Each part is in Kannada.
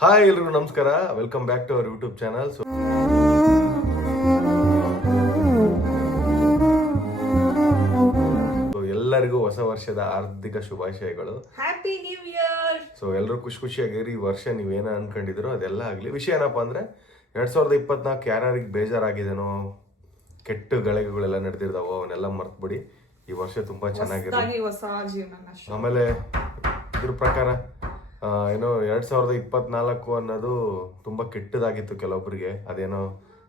ಹಾಯ್ ಎಲ್ರಿಗೂ ನಮಸ್ಕಾರ, welcome back to our YouTube channel. So ಎಲ್ಲರಿಗೂ ಹೊಸ ವರ್ಷದ ಹಾರ್ದಿಕ ಶುಭಾಶಯಗಳು. Happy new year. ಸೊ ಎಲ್ಲರೂ ಖುಷಿಯಾಗಿರಿ. ಈ ವರ್ಷ ನೀವೇನ ಅನ್ಕೊಂಡಿದ್ರು ಅದೆಲ್ಲ ಆಗ್ಲಿ. ವಿಷಯ ಏನಪ್ಪಾ ಅಂದ್ರೆ 2024 ಯಾರ್ಯಾರಿಗೆ ಬೇಜಾರಾಗಿದೆನೋ, ಕೆಟ್ಟ ಗಳಿಗೆಗಳೆಲ್ಲ ನಡೆದಿರ್ತಾವೋ ಅವನ್ನೆಲ್ಲ ಮರ್ತ್ಬಿಡಿ. ಈ ವರ್ಷ ತುಂಬಾ ಚೆನ್ನಾಗಿದೆ. ಆಮೇಲೆ ಇದ್ರ ಪ್ರಕಾರ ಏನೋ 2024 ಅನ್ನೋದು ತುಂಬಾ ಕೆಟ್ಟದಾಗಿತ್ತು ಕೆಲವೊಬ್ಬರಿಗೆ. ಅದೇನೋ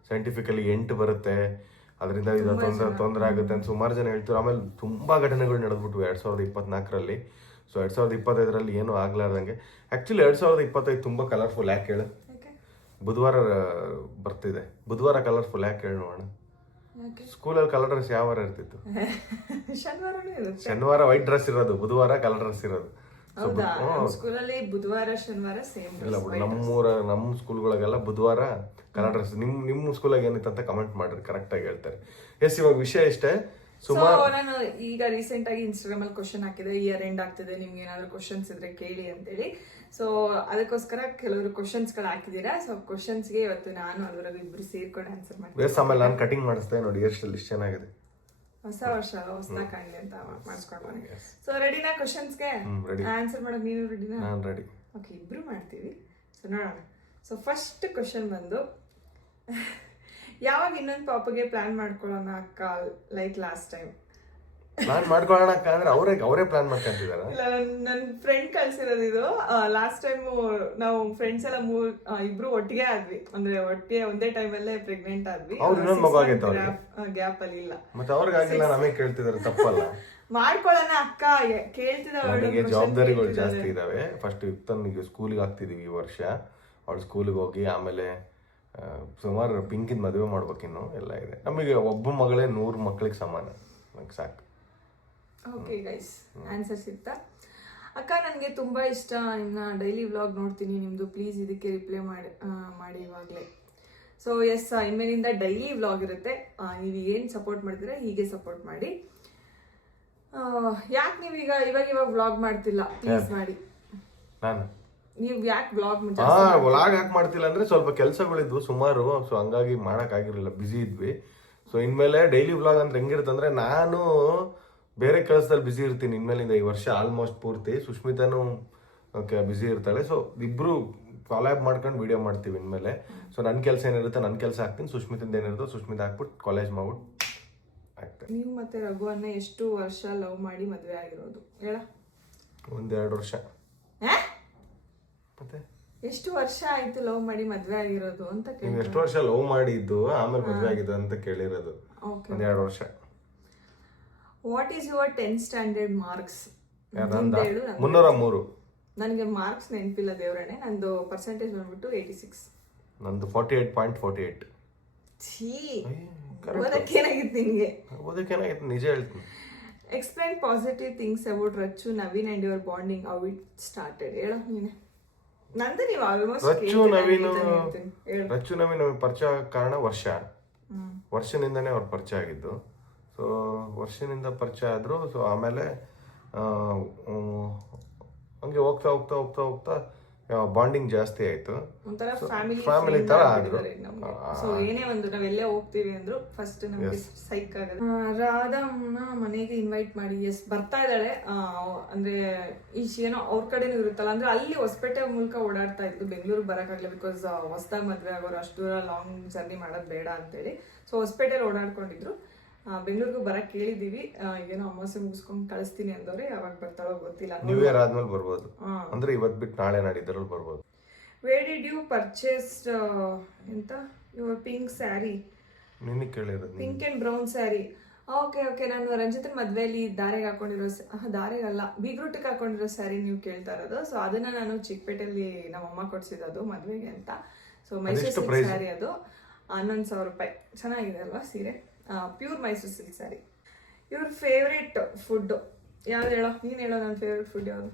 ಸೈಂಟಿಫಿಕಲಿ 8 ಬರುತ್ತೆ, ಅದರಿಂದ ಇದು ತೊಂದರೆ ಆಗುತ್ತೆ ಅಂತ ಸುಮಾರು ಜನ ಹೇಳ್ತಾರೆ. ಆಮೇಲೆ ತುಂಬಾ ಘಟನೆಗಳು ನಡೆದ್ಬಿಟ್ಟು 2024ರಲ್ಲಿ. ಸೊ 2025ರಲ್ಲಿ ಏನು ಆಗ್ಲಾರ್ದಂಗೆ. ಆಕ್ಚುಲಿ 2025 ತುಂಬಾ ಕಲರ್ಫುಲ್. ಯಾಕೆ ಹೇಳು? ಬುಧವಾರ ಬರ್ತಿದೆ. ಬುಧವಾರ ಕಲರ್ಫುಲ್ ಯಾಕೆ ಹೇಳಿ ನೋಡೋಣ. ಸ್ಕೂಲಲ್ಲಿ ಕಲರ್ ಡ್ರೆಸ್ ಯಾವ ವಾರ ಇರ್ತಿತ್ತು? ಶನಿವಾರ ವೈಟ್ ಡ್ರೆಸ್ ಇರೋದು, ಬುಧವಾರ ಕಲರ್ ಡ್ರೆಸ್ ಇರೋದು. ಸ್ಕೂಲಲ್ಲಿ ಬುಧವಾರ ಶನಿವಾರ ಸೇಮ್ ಇಲ್ಲ ಬಿಡು, ನಮ್ಮ ಸ್ಕೂಲ್ಗಳಿಗೆಲ್ಲ ಬುಧವಾರ ಕಲರ್ ಡ್ರೆಸ್. ನಿಮ್ಮ ಸ್ಕೂಲಾಗ ಏನಿತ್ತು ಅಂತ ಕಮೆಂಟ್ ಮಾಡ್ರಿ, ಕರೆಕ್ಟ್ ಆಗಿ ಹೇಳ್ತಾರೆ. ಎಸ್, ಇವಾಗ ವಿಷಯ ಇಷ್ಟೇ. ನಾನು ಈಗ ರೀಸೆಂಟ್ ಆಗಿ ಇನ್ಸ್ಟಾಗ್ರಾಮ್ ಅಲ್ಲಿ ಕ್ವಶನ್ ಹಾಕಿದೆ, ಇಯರ್ ಎಂಡ್ ಆಗ್ತಿದೆ, ನಿಮ್ಗೆ ಏನಾದ್ರು ಕ್ವಶನ್ಸ್ ಇದ್ರೆ ಕೇಳಿ ಅಂತೇಳಿ. ಸೊ ಅದಕ್ಕೋಸ್ಕರ ಕೆಲವರು ಕ್ವಶನ್ಸ್ ಗಳು ಹಾಕಿದೀರಾ. ಸೊ ಕ್ವಶನ್ಸ್ ಗೆ ಇವತ್ತು ನಾನು ಅದರಲ್ಲಿ ಇಬ್ರು ಸೇರ್ಕೊಂಡು ಆನ್ಸರ್ ಮಾಡ್ತೀನಿ. ಆಮೇಲೆ ನಾನು ಕಟಿಂಗ್ ಮಾಡಿಸ್ತೇನೆ ನೋಡಿ, ಎಷ್ಟು ಚೆನ್ನಾಗಿದೆ. ಹೊಸ ವರ್ಷ ಹೊಸದ ಕಾಣ್ಲಿ ಅಂತ ಮಾಡಿಸ್ಕೊಂಡು. ಸೊ ರೆಡಿನಾ ಕ್ವಶನ್ಸ್ಗೆ ಆನ್ಸರ್ ಮಾಡಕ್? ನೀನು ರೆಡಿನಾ? ನಾನು ರೆಡಿ. ಓಕೆ, ಇಬ್ರು ಮಾಡ್ತೀವಿ. ಸೊ ನೋಡೋಣ. ಸೊ ಫಸ್ಟ್ ಕ್ವಶನ್ ಬಂದು, ಯಾವಾಗ ಇನ್ನೊಂದು ಪಾಪಗೆ ಪ್ಲಾನ್ ಮಾಡ್ಕೊಳ್ಳೋಣ ಅಕ್ಕ, ಲೈಕ್ ಲಾಸ್ಟ್ ಟೈಮ್? ಪ್ಲಾನ್ ಮಾಡ್ಕೊಳ್ಳೋಣ ಅಕ್ಕ ಅಂದ್ರೆ ಅವರೇ ಪ್ಲಾನ್ ಮಾಡ್ಕೊಂತಿದಾರ? ಇಲ್ಲ, ನನ್ನ ಫ್ರೆಂಡ್ ಕಳ್ಸಿರೋದು ಇದು. ಲಾಸ್ಟ್ ಟೈಮ್ ನಾವು ಫ್ರೆಂಡ್ಸ್ ಎಲ್ಲ ಇಬ್ರು ಒಟ್ಟಿಗೆ ಆದ್ವಿ, ಅಂದ್ರೆ ಒಟ್ಟಿಗೆ ಒಂದೇ ಟೈಮ್ ಅಲ್ಲೇ ಪ್ರೆಗ್ನೆಂಟ್ ಆದ್ವಿ. ಗ್ಯಾಪ್ ಅಲ್ಲಿ ಇಲ್ಲ. ಮತ್ತೆ ಅವ್ರಿಗಾಗಿಲ್ಲ, ನಮಗೆ ಕೇಳ್ತಿದಾರೆ, ತಪ್ಪಲ್ಲ. ಮಾಡ್ಕೊಳ್ಳೋಣ ಅಕ್ಕ ಕೇಳ್ತಿದ್ದಾವೆ. ಜವಾಬ್ದಾರಿಗಳು ಜಾಸ್ತಿ ಇದಾವೆ. ಫಸ್ಟ್ ಯುಕ್ತನಿಗೆ ಸ್ಕೂಲಿಗೆ ಹಾಕ್ತಿದೀವಿ ಈ ವರ್ಷ. ಅವಳು ಸ್ಕೂಲಿಗೆ ಹೋಗಿ ಆಮೇಲೆ ಸುಮಾರು ಪಿಂಕಿನ ಮದುವೆ ಮಾಡ್ಬೇಕಿನ್ನು ಎಲ್ಲ ಇದೆ. ನಮಗೆ ಒಬ್ಬ ಮಗಳೇ 100 ಮಕ್ಕಳಿಗೆ ಸಮಾನ, ನಂಗೆ ಸಾಕು. ಓಕೆ ಗೈಸ್, ಆನ್ಸರ್ ಸಿಗ್ತಾ? ಅಕ್ಕ, ನನಗೆ ತುಂಬಾ ಇಷ್ಟ, ಇನ್ನ ಡೈಲಿ ವ್ಲಾಗ್ ನೋಡ್ತೀನಿ ನಿಮ್ದು, ಪ್ಲೀಸ್ ಇದಕ್ಕೆ ರಿಪ್ಲೈ ಮಾಡಿ ಇವಾಗಲೇ. ಸೊ ಎಸ್, ಇನ್ಮೇಲಿಂದ ಡೈಲಿ ವ್ಲಾಗ್ ಇರುತ್ತೆ. ನೀವು ಏನು ಸಪೋರ್ಟ್ ಮಾಡ್ತೀರಾ ಹೀಗೆ ಸಪೋರ್ಟ್ ಮಾಡಿ. ಯಾಕೆ ನೀವು ಇವಾಗ ವ್ಲಾಗ್ ಮಾಡ್ತಿಲ್ಲ? ಪ್ಲೀಸ್ ಮಾಡಿ. ನೀವು ಯಾಕೆ ವ್ಲಾಗ್ ಯಾಕೆ ಮಾಡ್ತಿಲ್ಲ ಅಂದ್ರೆ ಸ್ವಲ್ಪ ಕೆಲಸಗಳಿದ್ವು ಸುಮಾರು. ಸೊ ಹಂಗಾಗಿ ಮಾಡಕ್ ಆಗಿರಲಿಲ್ಲ, ಬಿಸಿ ಇದ್ವಿ. ಸೊ ಇನ್ಮೇಲೆ ಡೈಲಿ ವ್ಲಾಗ್ ಅಂದ್ರೆ ಹೆಂಗಿರುತ್ತಂದ್ರೆ, ನಾನು ಬೇರೆ ಕೆಲಸದಲ್ಲಿ ಬಿಸಿ ಇರ್ತೀನಿ ಇನ್ಮೇಲಿಂದ ಈ ವರ್ಷ ಆಲ್ಮೋಸ್ಟ್ ಪೂರ್ತಿ. ಸುಷ್ಮಿತಾನು ಬಿಸಿ ಇರ್ತಾಳೆ. ಸೊ ಇಬ್ರು ಕಾಲೇಬ್ ಮಾಡ್ಕೊಂಡು ವಿಡಿಯೋ ಮಾಡ್ತೀವಿ ಇನ್ಮೇಲೆ. ಸೊ ನನ್ನ ಕೆಲಸ ಏನಿರುತ್ತೆ ನನ್ನ ಕೆಲಸ ಹಾಕ್ತೀನಿ, ಸುಷ್ಮಿತಿಂದ ಏನಿರುತ್ತೋ ಸುಷ್ಮಿತಾ ಹಾಕ್ಬಿಟ್ಟು ಕಾಲೇಜ್ ಮಾಡ್ಬಿಟ್ಟು ಆಗ್ತದೆ. ನೀವು ಮತ್ತೆ ರಘುವನ್ನ ಎಷ್ಟು ವರ್ಷ ಲವ್ ಮಾಡಿ ಮದುವೆ ಆಗಿರೋದು ಹೇಳ? 1-2 ವರ್ಷ. ಮತ್ತೆ ಎಷ್ಟು ವರ್ಷ ಆಯ್ತು ಲವ್ ಮಾಡಿ ಮದ್ವೆ ಆಗಿರೋದು ಅಂತ ಕೇಳಿ. ಎಷ್ಟು ವರ್ಷ ಲವ್ ಮಾಡಿದ್ದು ಆಮೇಲೆ ಮದ್ವೆ ಆಗಿದ್ದು ಅಂತ ಕೇಳಿರೋದು? 1-2 ವರ್ಷ. What is your 10th standard marks? 303. ನನಗೆ ಮಾರ್ಕ್ಸ್ ನೆನಪಿಲ್ಲ ದೇವರೇ. ನಂದು ಪರ್ಸೆಂಟೇಜ್ ಬಂದ್ಬಿಟ್ಟು 86. ನಂದು 48.48. ಓದಕ್ಕೇನಾಗಿತ್ತು ನಿನ್ಗೆ? ಓದಕ್ಕೇನಾಗಿತ್ತು ನಿಜ ಹೇಳ್ತೀನಿ. Explain positive things about Rachchu, Naveen and your bonding, how it started. ಹೇಳೋ ನೀನೆ. ನಂದು ನೀವು ಆಲ್ಮೋಸ್ಟ್ ರಚ್ಚು ನವೀನ್ ಪರಿಚಯ ಕಾರಣ ವರ್ಷನಿಂದನೇ ಅವ್ರ ಪರಿಚಯ ಆಗಿದ್ದು. ಸೊ ವರ್ಷನಿಂದ ಪರಿಚಯ ಆದ್ರು. ಸೊ ಆಮೇಲೆ ಹಂಗೆ ಹೋಗ್ತಾ ಬಾಂಡಿಂಗ್ ಜಾಸ್ತಿ ಆಯ್ತು. ಫ್ಯಾಮಿಲಿ ತರ ಆದ್ರು. ಸೊ ಏನೇ ಒಂದು ನಾವೆಲ್ಲೇ ಹೋಗ್ತೀವಿ ಅಂದ್ರು ಫಸ್ಟ್ ನಮಗೆ ಸೈಕ್ ಆಗುತ್ತೆ. ರಾಧಮ್ನ ಮನೆಗೆ ಇನ್ವೈಟ್ ಮಾಡಿ. ಎಸ್, ಬರ್ತಾ ಇದ್ದಾಳೆ. ಅಂದ್ರೆ ಏನೋ ಅವ್ರ ಕಡೆನೂ ಇರುತ್ತಲ್ಲ, ಅಂದ್ರೆ ಅಲ್ಲಿ ಹೊಸಪೇಟೆ ಮೂಲಕ ಓಡಾಡ್ತಾ ಇದ್ದು, ಬೆಂಗಳೂರಿಗೆ ಬರಕ್ಕಾಗ್ಲಿಲ್ಲ. ಬಿಕಾಸ್ ಹೊಸದಾಗಿ ಮದ್ವೆ ಆಗೋರು ಅಷ್ಟು ದೂರ ಲಾಂಗ್ ಜರ್ನಿ ಮಾಡೋದು ಬೇಡ ಅಂತೇಳಿ. ಸೊ ಹೊಸಪೇಟೆಯಲ್ಲಿ ಓಡಾಡ್ಕೊಂಡಿದ್ರು. ಬೆಂಗಳೂರಿಗೆ ಬರಕ್ ಕೇಳಿದೀವಿ. ಏನೋ ಅಮಾವಾಸ್ಯೆ ಮುಗಿಸ್ಕೊಂಡು ಕಳಿಸ್ತೀನಿ ಅಂದವ್ರೆ. ಯಾವಾಗ ಬರ್ತಾಳೋ ಗೊತ್ತಿಲ್ಲ. ನ್ಯೂ ಇಯರ್ ಆದ್ಮೇಲೆ ಬರ್ಬೋದು, ಅಂದ್ರೆ ಇವತ್ತು ಬಿಟ್ಟು ನಾಳೆ ನಾಡಿದ್ರಲ್ಲಿ ಬರ್ಬೋದು. ವೇರ್ ಡಿಡ್ ಯು ಪರ್ಚೇಸ್ ಎಂತ ಯುವರ್ ಪಿಂಕ್ ಸ್ಯಾರಿ? ನಿನಗೆ ಕೇಳಿರೋದು pink and brown sari. Okay, ನಾನು ರಂಜಿತನ ಮದ್ವೆಯಲ್ಲಿ ದಾರೆಗೆ ಹಾಕೊಂಡಿರೋ, ದಾರೆಗಲ್ಲ ಬೀಗ್ರೂಟಿಗೆ ಹಾಕೊಂಡಿರೋ ಸ್ಯಾರಿ ನೀವು ಕೇಳ್ತಾ ಇರೋದು. ಸೊ ಅದನ್ನ ನಾನು ಚಿಕ್ಕಪೇಟೆಯಲ್ಲಿ ನಮ್ಮಮ್ಮ ಕೊಡ್ಸಿದ್ದು ಮದ್ವೆಗೆ ಅಂತ. ಸೊ ಮೈಸೂರು ಸ್ಯಾರಿ ಅದು 11,000 ರೂಪಾಯಿ. ಚೆನ್ನಾಗಿದೆ ಅಲ್ವಾ ಸೀರೆ? Pure Mysuru silk sari. ಇವ್ರ ಫೇವ್ರೇಟ್ ಫುಡ್ ಯಾವ್ದು ಹೇಳೋ? ನೀನು ಹೇಳೋ ನನ್ನ ಫೇವ್ರೇಟ್ ಫುಡ್ ಯಾವುದು?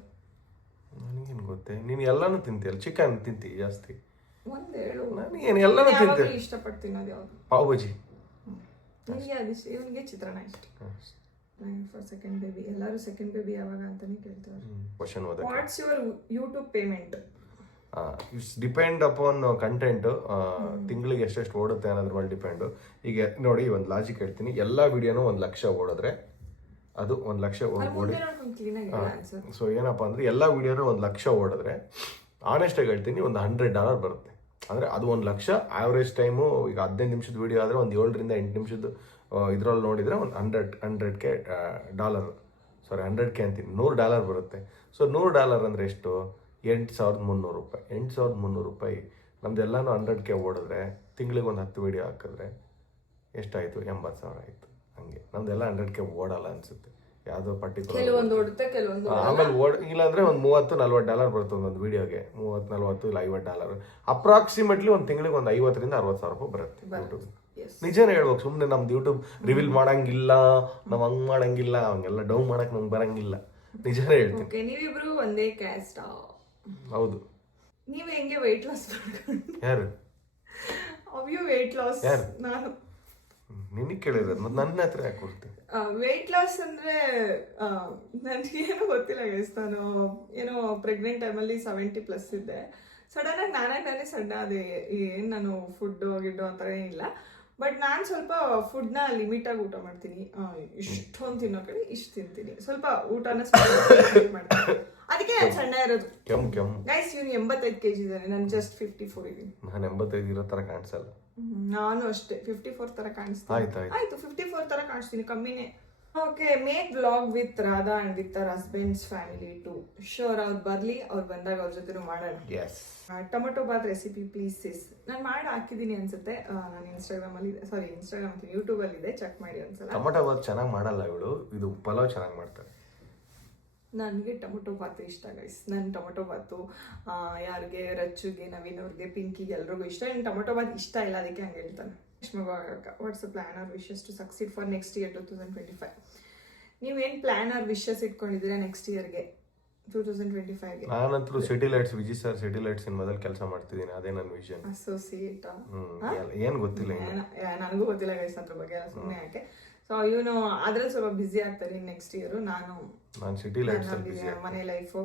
ನನಗೇನು ಗೊತ್ತೇ, ನೀನು ಎಲ್ಲಾನು ತಿಂತೀಯಲ್ಲ. ಚಿಕನ್ ತಿಂತಿ ಜಾಸ್ತಿ. ಒಂದು ಹೇಳು. ನನಗೇನು ಎಲ್ಲಾನು ತಿಂತೀನಿ. ಇಷ್ಟಪಡ್ತೀನಿ ಅದು ಯಾವುದು? ಪಾವ್ ಭಾಜಿ. ನಿನಗೆ ಅದಿಷ್ಟು, ಇವನಿಗೆ ಚಿತ್ರಾನ್ನ ಇಷ್ಟ. For second baby. ಎಲ್ಲರೂ ಸೆಕೆಂಡ್ ಬೇಬಿ ಯಾವಾಗ ಅಂತಾನೆ ಕೇಳ್ತಾರೆ. ಕ್ವಶನ್ ಓದಕ್ಕೆ. What's your YouTube payment? It's depend upon content. ತಿಂಗಳಿಗೆ ಎಷ್ಟೆಷ್ಟು ಓಡುತ್ತೆ ಅನ್ನೋದ್ರ ಮೇಲೆ ಡಿಪೆಂಡು. ಈಗ ನೋಡಿ ಒಂದು ಲಾಜಿಕ್ ಹೇಳ್ತೀನಿ, ಎಲ್ಲ ವಿಡಿಯೋನು 1 ಲಕ್ಷ ಓಡಿದ್ರೆ ಅದು 1 ಲಕ್ಷ ಓಡಿ. ಸೊ ಏನಪ್ಪ ಅಂದ್ರೆ ಎಲ್ಲ ವಿಡಿಯೋನು 1 ಲಕ್ಷ ಓಡಿದ್ರೆ ಆನೆಸ್ಟಾಗಿ ಹೇಳ್ತೀನಿ ಒಂದು $100 ಬರುತ್ತೆ. ಅಂದರೆ ಅದು 1 ಲಕ್ಷ ಆವ್ರೇಜ್ ಟೈಮು. ಈಗ 15 ನಿಮಿಷದ ವಿಡಿಯೋ ಆದರೆ ಒಂದು 7 ರಿಂದ 8 ನಿಮಿಷದ್ದು ಇದರಲ್ಲಿ ನೋಡಿದರೆ ಒಂದು $100K ಡಾಲರ್, ಸಾರಿ 100K ಅಂತೀನಿ, $100 ಬರುತ್ತೆ. ಸೊ $100 ಅಂದರೆ ಎಷ್ಟು? $8,300. $8,300 ನಮ್ದೆಲ್ಲನೂ 100K ಓಡಿದ್ರೆ ತಿಂಗಳಿಗೆ ಒಂದು 10 ವಿಡಿಯೋ ಹಾಕಿದ್ರೆ ಎಷ್ಟಾಯಿತು? 80,000 ಆಯಿತು. ಹಂಗೆ ನಮ್ದೆಲ್ಲ 100K ಓಡಲ್ಲ ಅನ್ಸುತ್ತೆ, ಯಾವುದೋ ಪರ್ಟಿಕ್ಯುಲರ್. ಆಮೇಲೆ ಇಲ್ಲಾಂದ್ರೆ ಒಂದು $30-40 ಬರುತ್ತೆ ಒಂದೊಂದು ವಿಡಿಯೋಗೆ. 30-40 ಇಲ್ಲ $50. ಅಪ್ರಾಕ್ಸಿಮೇಟ್ಲಿ ಒಂದು ತಿಂಗಳಿಗೆ ಒಂದು 50,000 ರಿಂದ 60,000 ರೂಪಾಯಿ ಬರುತ್ತೆ ಯೂಟ್ಯೂಬ್. ನಿಜನೇ ಹೇಳ್ಬೇಕು, ಸುಮ್ಮನೆ ನಮ್ದು ಯೂಟ್ಯೂಬ್ ರಿವೀಲ್ ಮಾಡಂಗಿಲ್ಲ, ನಾವು ಹಂಗ್ ಮಾಡಂಗಿಲ್ಲ, ಹಂಗೆಲ್ಲ ಡೌನ್ ಮಾಡಕ್ ನಂಗೆ ಬರಂಗಿಲ್ಲ. ನಿಜನೇ ಹೇಳ್ತೀನಿ. ನೀವಿಬ್ರು ಒಂದೇ ಕ್ಯಾಸ್ಟ್. ಹೌದು. ನೀವ್ ಹೆಂಗೆ ವೆಯ್ಟ್ ಲಾಸ್ ಮಾಡ್ಕೊಂಡು? ಯಾರು? ಅವ್ಯೂ ವೆಯ್ಟ್ ಲಾಸ್. ಯಾರು? ನಾನು. ನಿನಗೆ ಕೇಳಿರೋದು ಮತ್ತೆ ನನ್ನ ಹತ್ರ ಯಾಕೆ ಕೊಡ್ತೀನಿ? ವೆಯ್ಟ್ ಲಾಸ್ ಅಂದ್ರೆ ನನಗೇನು ಗೊತ್ತಿಲ್ಲ ಗೈಸ್. ನಾನು ಏನೋ ಪ್ರೆಗ್ನೆಂಟ್ ಟೈಮಲ್ಲಿ 70+ ಇದ್ದೆ. ಸಡನ್ ಆಗಿ ನಾನೇ ಸಣ್ಣ ಅದೇ. ಏನು ನಾನು ಫುಡ್ ಗಿಡ್ಡು ಆ ಥರ ಏನಿಲ್ಲ. ಬಟ್ ನಾನು ಸ್ವಲ್ಪ ಫುಡ್ನ ಲಿಮಿಟಾಗಿ ಊಟ ಮಾಡ್ತೀನಿ. ಇಷ್ಟೊಂದು ತಿನ್ನೋ ಕಡೆ ಇಷ್ಟು ತಿಂತೀನಿ, ಸ್ವಲ್ಪ ಊಟನ ಮಾಡ್ತೀನಿ. ಅದಕ್ಕೆ ನಾನು ಸಣ್ಣ ಇರೋದು. ಗೈಸ್ ಇವ್ನು 85 kg ಇದ್ದಾನೆ, ನಾನು ಜಸ್ಟ್ 54 ಇದ್ದೀನಿ. ನಾನು 85 ಇರೋ ಥರ ಕಾಣಿಸಲ್ಲ. ನಾನು ಅಷ್ಟೇ 54 ತರ ಕಾಣಿಸ್ತೀನಿ. ಆಯ್ತು 54 ತರ ಕಾಣಿಸ್ತೀನಿ, ಕಮ್ಮಿನೇ. Okay, make vlog with Radha and with your husband's family too. Sure ಅವ್ರು ಬರ್ಲಿ, ಅವ್ರು ಬಂದಾಗ ಅವ್ರ ಜೊತೆ ಮಾಡೋಣ. Tomato bath recipe please sis. ನಾನು ಮಾಡಿ ಹಾಕಿದ್ದೀನಿ ಅನ್ಸುತ್ತೆ. ನಾನು ಇನ್ಸ್ಟಾಗ್ರಾಮ್ ಯೂಟ್ಯೂಬ್ ಅಲ್ಲಿ ಇದೆ, ಚೆಕ್ ಮಾಡಿ ಒಂದ್ಸಲ. ಟೊಮೆಟೊ ಬಾತ್ ಚೆನ್ನಾಗಿ ಮಾಡಲ್ಲ ಇವಳು, ಇದು ಪಲಾವ್ ಚೆನ್ನಾಗಿ ಮಾಡ್ತಾರೆ. ನನಗೆ ಟೊಮೊಟೊ ಬಾತು ಇಷ್ಟ ಗೈಸ್. ನನ್ನ ಟೊಮೊಟೊ ಬಾತು ಯಾರಿಗೆ, ರಚ್ಚುಗೆ, ನವೀನ್ ಅವ್ರಿಗೆ, ಪಿಂಕಿಗೆ, ಎಲ್ರಿಗೂ ಇಷ್ಟ. ಇನ್ನು ಟೊಮೊಟೊ ಬಾತ್ ಇಷ್ಟ ಇಲ್ಲ, ಅದಕ್ಕೆ ಹಂಗೆ ಹೇಳ್ತಾನೆ. What's plan or wishes to succeed for next year 2025? ನೀವೇನು ಪ್ಲಾನ್ ಆರ್ ವಿಶಸ್ ಇಟ್ಕೊಂಡಿದ್ದೀರಾ ನೆಕ್ಸ್ಟ್ ಇಯರ್ಗೆ 2025ಗೆ? ನಾನಂತೂ city lights, Vijay sir city lights ಸಿನಿಮಾದಲ್ಲಿ ಕೆಲಸ ಮಾಡ್ತಿದ್ದೀನಿ, ಅದೇ ನನ್ನ ವಿಷನ್. ಅಸೋಸಿಯೇಟ್ ಏನು ಗೊತ್ತಿಲ್ಲ, ನನಗೂ ಗೊತ್ತಿಲ್ಲ ಗೈಸ್ ಅದ್ರ ಬಗ್ಗೆ, ಸುಮ್ಮನೆ ಯಾಕೆ. ಸೊ ಇವನು ಅದ್ರಲ್ಲಿ ಸ್ವಲ್ಪ ಬಿಸಿ ಆಗ್ತಾರೆ ನೆಕ್ಸ್ಟ್ ಇಯರ್. ನಾನು ಸಿಟಿ ಲೈಟ್ಸ್ ಮನೆ ಲೈಫು,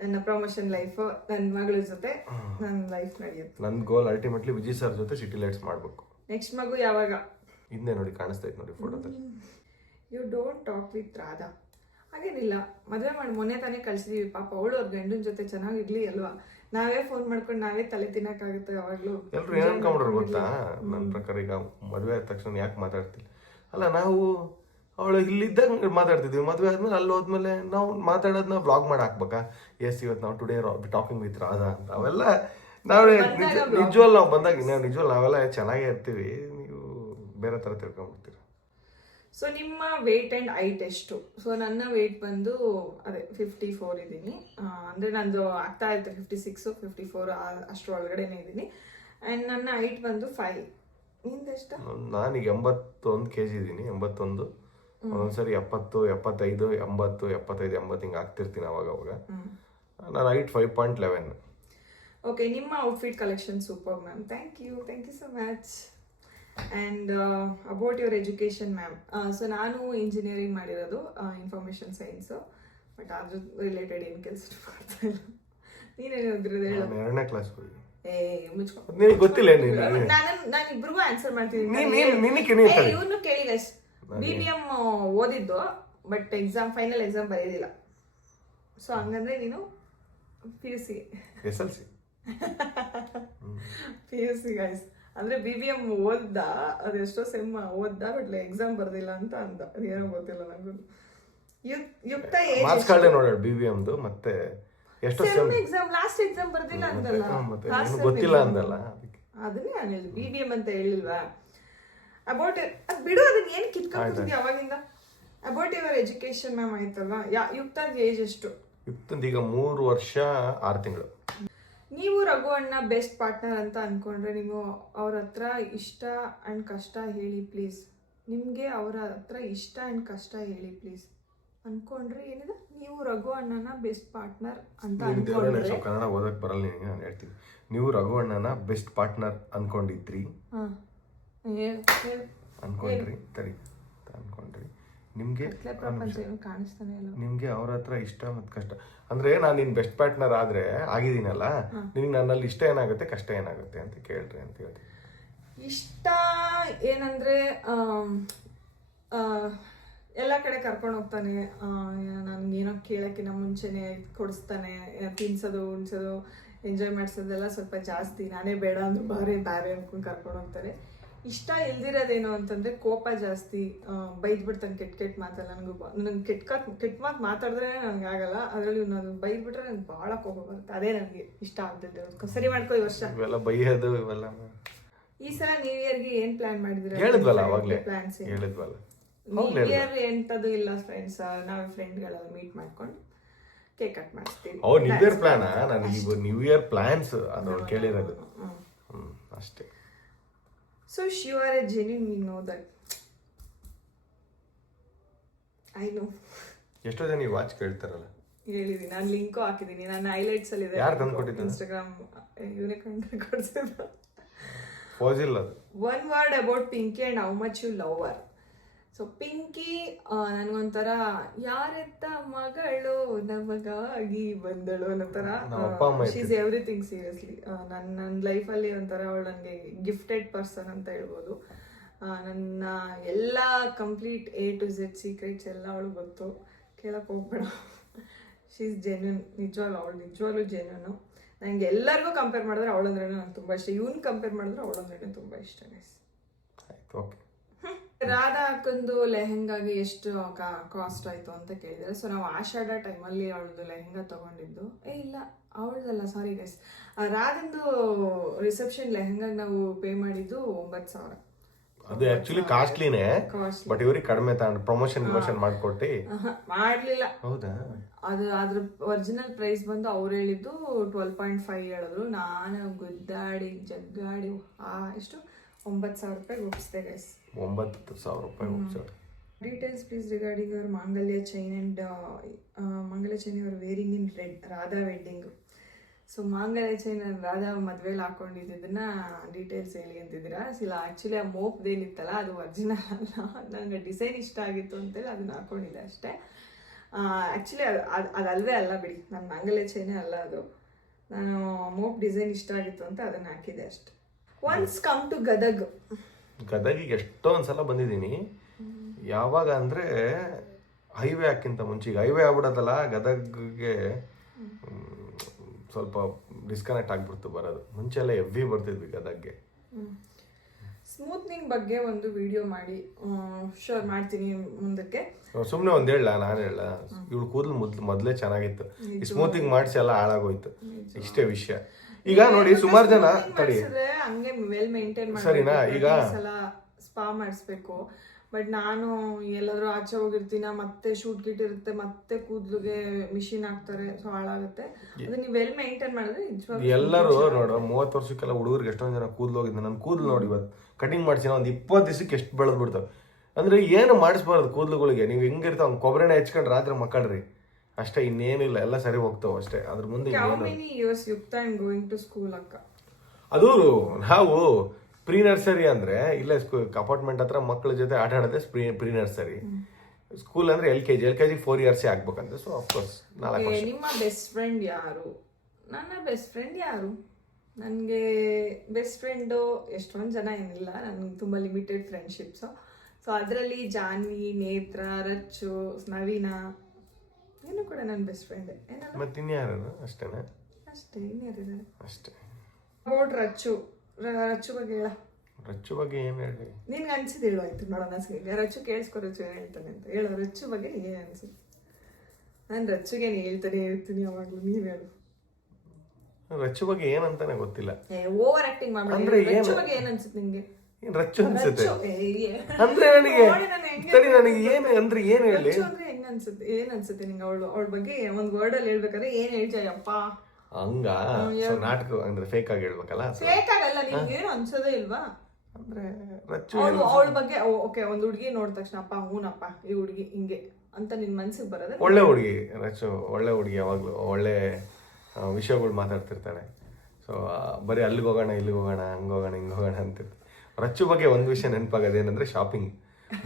ನನ್ನ ಪ್ರಮೋಷನ್ ಲೈಫು, ನನ್ನ ಮಗಳ ಜೊತೆ ನನ್ನ ಲೈಫ್ ನಡೆಯುತ್ತೆ. ನನ್ನ ಗೋಲ್ ಅಲ್ಟಿಮೇಟ್ಲಿ ವಿಜಯ್ ಸರ್ ಜೊತೆ ಸಿಟಿ ಲೈಟ್ಸ್ ಮಾಡಬೇಕು. ನೆಕ್ಸ್ಟ್ ಮಗು ಯಾವಾಗ? ಹಿಂದೆ ನೋಡಿ ಕಾಣಿಸ್ತಾ ಇತ್ತು ನೋಡಿ ಫೋಟೋದಲ್ಲಿ. You don't talk with Radha. ಹಾಗೇನಿಲ್ಲ, ಮದುವೆ ಮಾಡಿ ಮೊನ್ನೆ ತಾನೇ ಕಳ್ಸಿದೀವಿ. ಪಾಪ ಅವಳು ಅವ್ರ ಗಂಡನ ಜೊತೆ ಚೆನ್ನಾಗಿರ್ಲಿ ಅಲ್ವಾ. ನಾವೇ ಫೋನ್ ಮಾಡ್ಕೊಂಡು ನಾವೇ ತಲೆ ತಿನ್ನಕ್ಕಾಗುತ್ತೆ ಯಾವಾಗ್ಲೂ. ಎಲ್ರು ಏನ್ ಅನ್ಕೊಂಡ್ರು ಗೊತ್ತಾ? ನನ್ನ ಪ್ರಕಾರ ಈಗ ಮದುವೆ ಆದ ತಕ್ಷಣ ಯಾಕೆ ಮಾತಾಡ್ತಿಲ್ಲ ಅಲ್ಲ, ನಾವು ಅವಳು ಇಲ್ಲಿದ್ದಾಗ ಮಾತಾಡ್ತಿದ್ವಿ, ಮದುವೆ ಆದ್ಮೇಲೆ ಅಲ್ಲಿ ಹೋದ್ಮೇಲೆ ನಾವು ಮಾತಾಡೋದನ್ನ ವ್ಲಾಗ್ ಮಾಡಿ ಹಾಕ್ಬೇಕಾ? ಎಸ್ ಇವತ್ತು ನಾವು ಟುಡೇ ಟಾಕಿಂಗ್ ವಿತ್ ರಾಧಾ ಅಂತ ಅವೆಲ್ಲ ನಾವೇ ನಿಜವಲ್ ನಾವು ಬಂದಾಗ ನಿಜವಲ್ ನಾವೆಲ್ಲ ಚೆನ್ನಾಗೇ ಇರ್ತೀವಿ, ನೀವು ಬೇರೆ ಥರ ತಿಳ್ಕೊಂಡ್ಬಿಡ್ತೀರ. ಸೊ ನಿಮ್ಮ ವೇಟ್ ಆ್ಯಂಡ್ ಹೈಟ್ ಎಷ್ಟು? ಸೊ ನನ್ನ ವೇಟ್ ಬಂದು ಅದೇ 54 ಇದ್ದೀನಿ. ಅಂದರೆ ನಂದು ಆಗ್ತಾ ಇರುತ್ತೆ 56, 54 ಅಷ್ಟರ ಒಳಗಡೆನೇ ಇದ್ದೀನಿ. ಆ್ಯಂಡ್ ನನ್ನ ಹೈಟ್ ಬಂದು 5. ನಿಂದೆಷ್ಟು? ನಾನೀಗ 81 kg ಇದ್ದೀನಿ. 81, ಒಂದೊಂದ್ಸರಿ 70, 75, 80, 75, 80 ಹಿಂಗೆ ಆಗ್ತಿರ್ತೀನಿ ಅವಾಗ. ನಾನು ಹೈಟ್ 5.11. ಓಕೆ, ನಿಮ್ಮ outfit collection super ma'am. Thank you so much. And about your education ma'am. So ನಾನು ಇಂಜಿನಿಯರಿಂಗ್ ಮಾಡಿರೋದು, ಇನ್ಫಾರ್ಮೇಷನ್ ಸೈನ್ಸು. ಬಟ್ ಅದ್ರ ರಿಲೇಟೆಡ್ ಏನು ಕೆಲಸ ಮಾಡ್ತಾ ಇಲ್ಲ. ನೀನೇನು ಓದಿರೋದು ಹೇಳು? 2ನೇ ಕ್ಲಾಸ್ ಹೋಗಿ. ಮುಚ್ಕೊ, ನಿನಗೆ ಗೊತ್ತಿಲ್ಲ. ನಾನು ಇಬ್ರಿಗೂ ಆನ್ಸರ್ ಮಾಡ್ತೀನಿ. ಇವ್ನು ಕೇಳಿ ಗೈಸ್, BBM ಓದಿದ್ದು ಬಟ್ ಫೈನಲ್ ಎಕ್ಸಾಮ್ ಬರೆಯೋದಿಲ್ಲ. ಸೊ ಹಂಗಂದ್ರೆ ನೀನು PUC SLC ಗೈಸ್. ಅಂದ್ರೆ BBM ಓದ್ದ, ಅದೆಷ್ಟೋ ಸೆಮ್ ಓದ್ದ, ಬಟ್ ಎಕ್ಸಾಮ್ ಬರ್ದಿಲ್ಲ ಅಂತ ಅಂದ. ಅದೇನೋ ಗೊತ್ತಿಲ್ಲ ನಂಗೂ. ಯುಕ್ತ ಮಾರ್ಕ್ಸ್ ಕಾರ್ಡ್ ನೋಡೋಣ BBM ದು. ಮತ್ತೆ ಎಷ್ಟೋ ಸೆಮ್ ಎಕ್ಸಾಮ್, ಲಾಸ್ಟ್ ಎಕ್ಸಾಮ್ ಬರ್ದಿಲ್ಲ ಅಂತಲ್ಲ, ಗೊತ್ತಿಲ್ಲ ಅಂದಲ್ಲ, ಅದನ್ನೇ ನಾನು ಹೇಳಿದ್ದು. BBM ಅಂತ ಹೇಳಿಲ್ವಾ? ಅಬೌಟ್ ಅದು ಬಿಡು, ಅದನ್ನ ಏನು ಕಿತ್ಕೊಂಡ್ಬಿಡ್ತೀವಿ ಅವಾಗಿಂದ. ಅಬೌಟ್ ಯುವರ್ ಎಜುಕೇಶನ್ ಮ್ಯಾಮ್ ಆಯ್ತಲ್ವಾ? ಯುಕ್ತದ ಏಜ್ ಎಷ್ಟು? ಯುಕ್ತಂದು ಈಗ 3 ವರ್ಷ 6 ತಿಂಗಳು. ನೀವು ರಘು ಅಣ್ಣ ಬೆಸ್ಟ್ ಪಾರ್ಟ್ನರ್ ಅಂತ ಅನ್ಕೊಂಡ್ರೆ ನೀವು ಅವ್ರ ಹತ್ರ ಇಷ್ಟ ಅಂಡ್ ಕಷ್ಟ ಹೇಳಿ ಪ್ಲೀಸ್. ನಿಮಗೆ ಅವರ ಹತ್ರ ಇಷ್ಟ ಅಂಡ್ ಕಷ್ಟ ಹೇಳಿ ಪ್ಲೀಸ್ ಅನ್ಕೊಂಡ್ರೆ ಏನಿದೆ? ನೀವು ರಘು ಅಣ್ಣನ ಬೆಸ್ಟ್ ಪಾರ್ಟ್ನರ್ ಅಂತ ಅನ್ಕೊಂಡ್ರೆ, ಕನ್ನಡ ಓದಕ್ ಬರಲ್ಲ ನಿನಗೆ, ನಾನು ಹೇಳ್ತೀನಿ. ನೀವು ರಘು ಅಣ್ಣನ ಬೆಸ್ಟ್ ಪಾರ್ಟ್ನರ್ ಅನ್ಕೊಂಡಿದ್ರಿ, ಅನ್ಕೊಂಡ್ರಿ ನಿಮ್ಗೆ ಕತ್ಲೆ ಪ್ರಪಂಚ ಏನು ಕಾಣಿಸ್ತಾನೆ ಇಲ್ಲ. ನಿಮ್ಗೆ ಅವ್ರ ಹತ್ರ ಇಷ್ಟ ಮತ್ತು ಕಷ್ಟ ಅಂದ್ರೆ ನಾನು ನಿನ್ ಬೆಸ್ಟ್ ಪಾರ್ಟ್ನರ್ ಆದ್ರೆ ಆಗಿದ್ದೀನಲ್ಲ, ನಿನ್ಗೆ ನನ್ನಲ್ಲಿ ಇಷ್ಟ ಏನಾಗುತ್ತೆ ಕಷ್ಟ ಏನಾಗುತ್ತೆ ಅಂತ ಕೇಳ್ರಿ ಅಂತ ಹೇಳಿ. ಇಷ್ಟ ಏನಂದ್ರೆ ಎಲ್ಲ ಕಡೆ ಕರ್ಕೊಂಡು ಹೋಗ್ತಾನೆ, ನನ್ಗೇನೋ ಕೇಳೋಕ್ಕಿಂತ ಮುಂಚೆನೆ ಕೊಡಿಸ್ತಾನೆ, ತಿನ್ಸೋದು ಉಣ್ಸೋದು ಎಂಜಾಯ್ ಮಾಡಿಸೋದೆಲ್ಲ ಸ್ವಲ್ಪ ಜಾಸ್ತಿ. ನಾನೇ ಬೇಡ ಅಂದ್ರೂ ಬಾರೆ ಅನ್ಕೊಂಡು ಕರ್ಕೊಂಡು ಹೋಗ್ತಾರೆ. ಇಷ್ಟ ಇಲ್ದಿರೋದೇನು ಅಂತಂದ್ರೆ ಕೋಪ ಜಾಸ್ತಿ, ಬೈದ್ಬಿಡ್ತಾನೆ ಕೆಟ್ಟ ಮಾತಲ್ಲ. ನನಗೆ ಕೆಟ್ಟ ಮಾತು ಮಾತಾಡಿದ್ರೆ ನನಗೆ ಆಗಲ್ಲ, ಅದರಲ್ಲಿ ನಾನು ಬೈದ್ಬಿಟ್ರೆ ನಂಗೆ ಭಾಳ ಕೋಪ ಬರುತ್ತೆ. ಅದೇ ನನಗೆ ಇಷ್ಟ ಆಗ್ತಿದ್ದೆ. ಸರಿ ಮಾಡ್ಕೋ ಈ ವರ್ಷ ಇವೆಲ್ಲ ಬೈಯೋದು ಇವೆಲ್ಲ. ಈ ಸಲ ನ್ಯೂ ಇಯರ್ಗೆ ಏನ್ ಪ್ಲಾನ್ ಮಾಡಿದಿರ? ಹೇಳಿದ್ವಲ್ಲ ಅವಾಗ್ಲೇ, ಹೇಳಿದ್ವಲ್ಲ ನ್ಯೂ ಇಯರ್ ಎಂತದು ಇಲ್ಲ ಫ್ರೆಂಡ್ಸ್, ನಾವೇ ಫ್ರೆಂಡ್ಗಳೆಲ್ಲ ಮೀಟ್ ಮಾಡ್ಕೊಂಡು ಕೇಕ್ ಕಟ್ ಮಾಡಿಸ್ತೀವಿ. New year plan? ನನಗೆ ನ್ಯೂ ಇಯರ್ ಪ್ಲಾನ್ಸ್ ಅದು ಕೇಳಿರೋದು ಅಷ್ಟೇ. So you are a genuine, you know that. I know. ಎಷ್ಟೋ ಜನ ಈ ವಾಚ್ ಕೇಳ್ತಾರಲ್ಲ. ಹೇಳಿದೀನಿ, ನಾನು ಲಿಂಕು ಹಾಕಿದೀನಿ, ನನ್ನ ಹೈಲೈಟ್ಸ್ ಅಲ್ಲಿ ಇದೆ. ಯಾರು ತಂದು ಕೊಟ್ಟಿದ್ದು? ಇನ್ಸ್ಟಾಗ್ರಾಮ್ ಇವನೇ ಕಂಡು ಕೊಡ್ಸಿದ್ರು. ಫಾಜಿಲ್ ಅದು. One word about Pinky and how much you love her. So Pinky ನನಗೊಂಥರ ಯಾರೆತ್ತ ಮಗಳು ನಮಗಾಗಿ ಬಂದಳು ಅನ್ನೋ ಥರ. She is everything seriously. ನನ್ನ ಲೈಫಲ್ಲಿ ಒಂಥರ ಅವಳು ನನಗೆ ಗಿಫ್ಟೆಡ್ ಪರ್ಸನ್ ಅಂತ ಹೇಳ್ಬೋದು. ನನ್ನ ಎಲ್ಲ complete A to Z secrets ಎಲ್ಲ ಅವಳು ಗೊತ್ತು, ಕೇಳಕ್ಕೆ ಹೋಗ್ಬೇಡ. ಶಿ ಈಸ್ ಜೆನ್ಯೂನ್, ನಿಜವಾಗ್ಲೂ ಜೆನ್ಯೂನು. ನನಗೆ ಎಲ್ಲರಿಗೂ ಕಂಪೇರ್ ಮಾಡಿದ್ರೆ ಅವಳಂದ್ರೆ ನನಗೆ ತುಂಬ ಇಷ್ಟ. ಇವ್ನು ಕಂಪೇರ್ ಮಾಡಿದ್ರೆ ಅವಳಂದ್ರೆ ತುಂಬ ಇಷ್ಟ. ಓಕೆ. ರಾಧಾ ಹಾಕೊಂದು ಲೆಹೆಂಗಾಗಿ ಎಷ್ಟು ಕಾಸ್ಟ್ ಆಯ್ತು ಅಂತ ಕೇಳಿದ್ರೆ, ಸೊ ನಾವು ಆಷಾಢ ಟೈಮಲ್ಲಿ ಅವಳದು ಲೆಹೆಂಗಾ ತಗೊಂಡಿದ್ದು. ಇಲ್ಲ ಅವಳದಲ್ಲ, ಸಾರಿ ಗೈಸ್, ರಾಧಂದು ರಿಸೆಪ್ಷನ್ ಲೆಹೆಂಗಾಗ ನಾವು ಪೇ ಮಾಡಿದ್ದು 9,000. ಅದು ಆಕ್ಚುಲಿ ಕಾಸ್ಟ್ಲಿನೇ, ಬಟ್ ಇವ್ರಿಗೆ ಕಡಿಮೆ ತಗೊಂಡು ಪ್ರಮೋಷನ್ ಮಾಡ್ಕೊಟ್ಟು ಮಾಡ್ಲಿಲ್ಲ. ಹೌದಾ? ಅದು ಅದ್ರ ಒರಿಜಿನಲ್ ಪ್ರೈಸ್ ಬಂದು ಅವ್ರು ಹೇಳಿದ್ದು 12.5 ಹೇಳಿದ್ರು. ನಾನು ಗುದ್ದಾಡಿ ಜಗ್ಗಾಡಿ ಎಷ್ಟು 9,000 ರೂಪಾಯಿ ಒಪ್ಪಿಸ್ದೆ ಗೈಸ್. 9,000 ರೂಪಾಯಿ ಒಪ್ಪಿಸೋದು. Details please regarding our mangalya chain and mangalya chain our wearing in red Radha wedding. So ಮಾಂಗಲ್ಯ ಚೈನ್ ರಾಧಾ ಮದ್ವೆಲಿ ಹಾಕೊಂಡಿದ್ದನ್ನ ಡೀಟೇಲ್ಸ್ ಹೇಳಿ ಅಂತಿದ್ದೀರಾ. ಇಲ್ಲ ಆ್ಯಕ್ಚುಲಿ ಆ ಮೋಪ್ದೇನಿತ್ತಲ್ಲ ಅದು ಒರಿಜಿನಲ್ ಅಲ್ಲ, ನನಗೆ ಡಿಸೈನ್ ಇಷ್ಟ ಆಗಿತ್ತು ಅಂತೇಳಿ ಅದನ್ನ ಹಾಕೊಂಡಿದ್ದೆ ಅಷ್ಟೇ. ಆ್ಯಕ್ಚುಲಿ ಅದಲ್ವೇ ಅಲ್ಲ ಬಿಡಿ, ನನ್ನ ಮಾಂಗಲ್ಯ ಚೈನೇ ಅಲ್ಲ ಅದು. ನಾನು ಮೋಪ್ ಡಿಸೈನ್ ಇಷ್ಟ ಆಗಿತ್ತು ಅಂತ ಅದನ್ನ ಹಾಕಿದೆ ಅಷ್ಟೆ. ಒನ್ಸ್ ಕಮ್ ಟು ಗದಗಿಗೆ ಎಷ್ಟೊಂದ್ಸಲ ಬಂದಿದ್ದೀನಿ. ಯಾವಾಗ ಅಂದ್ರೆ ಹೈವೇ ಹಾಕಿಂತ ಮುಂಚೆ, ಈಗ ಹೈವೇ ಆಗ್ಬಿಡೋದಲ್ಲ, ಗದಗ್ಗೆ ಸ್ವಲ್ಪ ಡಿಸ್ಕನೆಕ್ಟ್ ಆಗ್ಬಿಡ್ತು ಬರೋದು. ಮುಂಚೆ ಎಲ್ಲ ಹೆವಿ ಬರ್ತಿದ್ವಿ ಗದಗ್ಗೆ. ಸ್ಮೂತ್ನಿಂಗ್ ಬಗ್ಗೆ ಒಂದು ವಿಡಿಯೋ ಮಾಡಿ ಶೋರ್ ಮಾಡ್ತೀನಿ ಮುಂದಕ್ಕೆ. ಸುಮ್ಮನೆ ಒಂದ್ ಹೇಳ, ನಾನು ಹೇಳ, ಇವಳು ಕೂದಲು ಮೊದ್ಲೇ ಚೆನ್ನಾಗಿತ್ತು, ಈ ಸ್ಮೂತಿಂಗ್ ಮಾಡಿಸಿ ಎಲ್ಲ ಹಾಳಾಗೋಯ್ತು, ಇಷ್ಟೇ ವಿಷಯ. ಈಗ ನೋಡಿ ಸುಮಾರು ಜನ ತಡಿ ಹಂಗೆ ವೆಲ್ ಮೇಂಟೈನ್ ಮಾಡಿ ಸರಿನಾ, ಈಗ ಸ್ಪಾ ಮಾಡಿಸ್ಬೇಕು. ಬಟ್ ನಾನು ಎಲ್ಲಾದ್ರೂ ಆಚೆ ಹೋಗಿರ್ತೀನ, ಮತ್ತೆ ಶೂಟ್ ಕಿಟ್ ಇರುತ್ತೆ, ಮತ್ತೆ ಕೂದ್ಲಿಗೆ ಮಿಷಿನ್ ಹಾಕ್ತಾರೆ, ಸೊ ಹಾಳಾಗುತ್ತೆ. ಅದನ್ನ ನೀವು ವೆಲ್ ಮೇಂಟೈನ್ ಮಾಡಿದ್ರೆ ಎಲ್ಲರೂ ನೋಡು 30 ವರ್ಷಕ್ಕೆಲ್ಲ ಹುಡುಗರಿಗೆ ಎಷ್ಟೊಂದು ಜನ ಕೂದಲು ಹೋಗಿದ್ದೆ. ನನ್ನ ಕೂದಲು ನೋಡಿ ಇವತ್ತು ಕಟಿಂಗ್ ಮಾಡ್ಸಿನ ಒಂದು 20 ದಿವಸಕ್ಕೆ ಎಷ್ಟು ಬೆಳೆದ್ ಬಿಡ್ತಾವೆ. ಅಂದ್ರೆ ಏನು ಮಾಡಿಸ್ಬಾರ್ದು ಕೂದಲುಗಳಿಗೆ. ನೀವು ಹೆಂಗಿರ್ತಾವ ಅವ್ನು ಕೊಬ್ಬರಿನ ಹೆಚ್ಕೊಂಡು ರಾತ್ರಿ ಮಕ್ಕಳ್ರಿ ಅಷ್ಟೇ, ಇನ್ನೇನಿಲ್ಲ, ಎಲ್ಲ ಸರಿ ಹೋಗ್ತಾವ ಅಷ್ಟೇ. ಅದ್ರ ಮುಂದೆ ಅದು ನಾವು ಪ್ರೀ ನರ್ಸರಿ ಅಂದ್ರೆ ಇಲ್ಲೇ ಅಪಾರ್ಟ್ಮೆಂಟ್ ಹತ್ರ ಮಕ್ಕಳ ಜೊತೆ ಆಟ ಆಡೋದೇ ಪ್ರೀ ನರ್ಸರಿ. ಸ್ಕೂಲ್ ಅಂದ್ರೆ LKG 4 ಇಯರ್ಸ್ ಆಗ್ಬೇಕಂತ. ಸೊ ಅಫ್ಕೋರ್ಸ್ 4 ವರ್ಷ. ನಿಮ್ಮ ಬೆಸ್ಟ್ ಫ್ರೆಂಡ್ ಯಾರು? ನನ್ನ ಬೆಸ್ಟ್ ಫ್ರೆಂಡ್ ಯಾರು? ನನಗೆ ಬೆಸ್ಟ್ ಫ್ರೆಂಡು ಎಷ್ಟೊಂದು ಜನ ಏನಿಲ್ಲ, ನನಗೆ ತುಂಬ ಲಿಮಿಟೆಡ್ ಫ್ರೆಂಡ್ಶಿಪ್ಸು. ಸೊ ಅದರಲ್ಲಿ ಜಾನ್ವಿ, ನೇತ್ರ, ರಚ್ಚು, ನವೀನ ಏನು ಕೂಡ ನನ್ನ ಬೆಸ್ಟ್ ಫ್ರೆಂಡ್. ಮತ್ತೆ ಇನ್ಯಾರು? ಅಷ್ಟೇನಾ? ಅಷ್ಟೇ, ಇನ್ಯಾರಿದ್ದಾರೆ ಅಷ್ಟೇ. ಅಬೌಟ್ ರಚ್ಚು ಬಗ್ಗೆ ಹೇಳ. ರಚ್ಚು ಬಗ್ಗೆ ಏನು ಹೇಳಿ? ನಿನ್ಗೆ ಅನ್ಸಿದ್ದು ಹೇಳು, ಆಯ್ತು ನೋಡೋಣ. ರಚ್ಚು ಕೇಳಿಸ್ಕೊ, ರಚ್ಚು ಏನು ಹೇಳ್ತಾನೆ ಅಂತ ಹೇಳು. ರಚ್ಚು ಬಗ್ಗೆ ಏನು ಅನ್ಸುತ್ತೆ? ನಾನು ರಚ್ಚುಗೆ ಹೇಳ್ತಾನೆ ಹೇಳ್ತೀನಿ ಯಾವಾಗಲೂ, ನೀವು ಹೇಳು. ರಚ್ಚು ಬಗ್ಗೆ ಏನಂತಾನೆ ಗೊತ್ತಿಲ್ಲ. ಓವರ್ ಆಕ್ಟಿಂಗ್ ಮಾಡ್ಬೇಡಿ. ರಚ್ಚು ಬಗ್ಗೆ ಏನು ಅನ್ಸುತ್ತೆ ನಿಂಗೆ? ರಚ್ಚು ಅನ್ಸುತ್ತೆ ಅಂದ್ರೆ ನನಗೆ ಏನು ಅಂದ್ರೆ ಏನು ಹೇಳಿ ಹೆಂಗ ಅನ್ಸುತ್ತೆ? ಏನ್ ಅನ್ಸುತ್ತೆ ನಿಂಗೆ ಅವಳ ಬಗ್ಗೆ ಒಂದು ವರ್ಡ್ ಅಲ್ಲಿ ಹೇಳ್ಬೇಕಾದ್ರೆ ಏನ್ ಹೇಳ್ತೀಯಪ್ಪ? ಹಂಗ ನಾಟಕ ಅಂದ್ರೆ ಫೇಕ್ ಆಗಿ ಹೇಳ್ಬೇಕಲ್ಲ. ಫೇಕ್ ಆಗಲ್ಲ, ನಿಮ್ಗೆ ಏನು ಅನ್ಸೋದೇ ಇಲ್ವಾ? ಅಂದ್ರೆ ರಚ್ಚು ಅವಳ ಬಗ್ಗೆ ಓಕೆ, ಒಂದ್ ಹುಡುಗಿ ನೋಡಿದ ತಕ್ಷಣ ಅಪ್ಪ ಹೂನಪ್ಪ ಈ ಹುಡುಗಿ ಹಿಂಗೆ ಅಂತ ನಿನ್ ಮನ್ಸಿಗೆ ಬರೋದು. ಒಳ್ಳೆ ಹುಡುಗಿ ರಚ್ಚು, ಒಳ್ಳೆ ಹುಡುಗಿ, ಯಾವಾಗ್ಲೂ ಒಳ್ಳೆ ವಿಷಯಗಳು ಮಾತಾಡ್ತಿರ್ತಾಳೆ. ಸೊ ಬರೀ ಅಲ್ಲಿಗೆ ಹೋಗೋಣ, ಇಲ್ಲಿಗೆ ಹೋಗೋಣ, ಹಂಗೋಗೋಣ, ಹಿಂಗೆ ಹೋಗೋಣ ಅಂತಿರ್ತಾರೆ. ರಚ್ಚು ಬಗ್ಗೆ ಒಂದು ವಿಷಯ ನೆನಪಾಗೋದೇನಂದ್ರೆ ಶಾಪಿಂಗ್.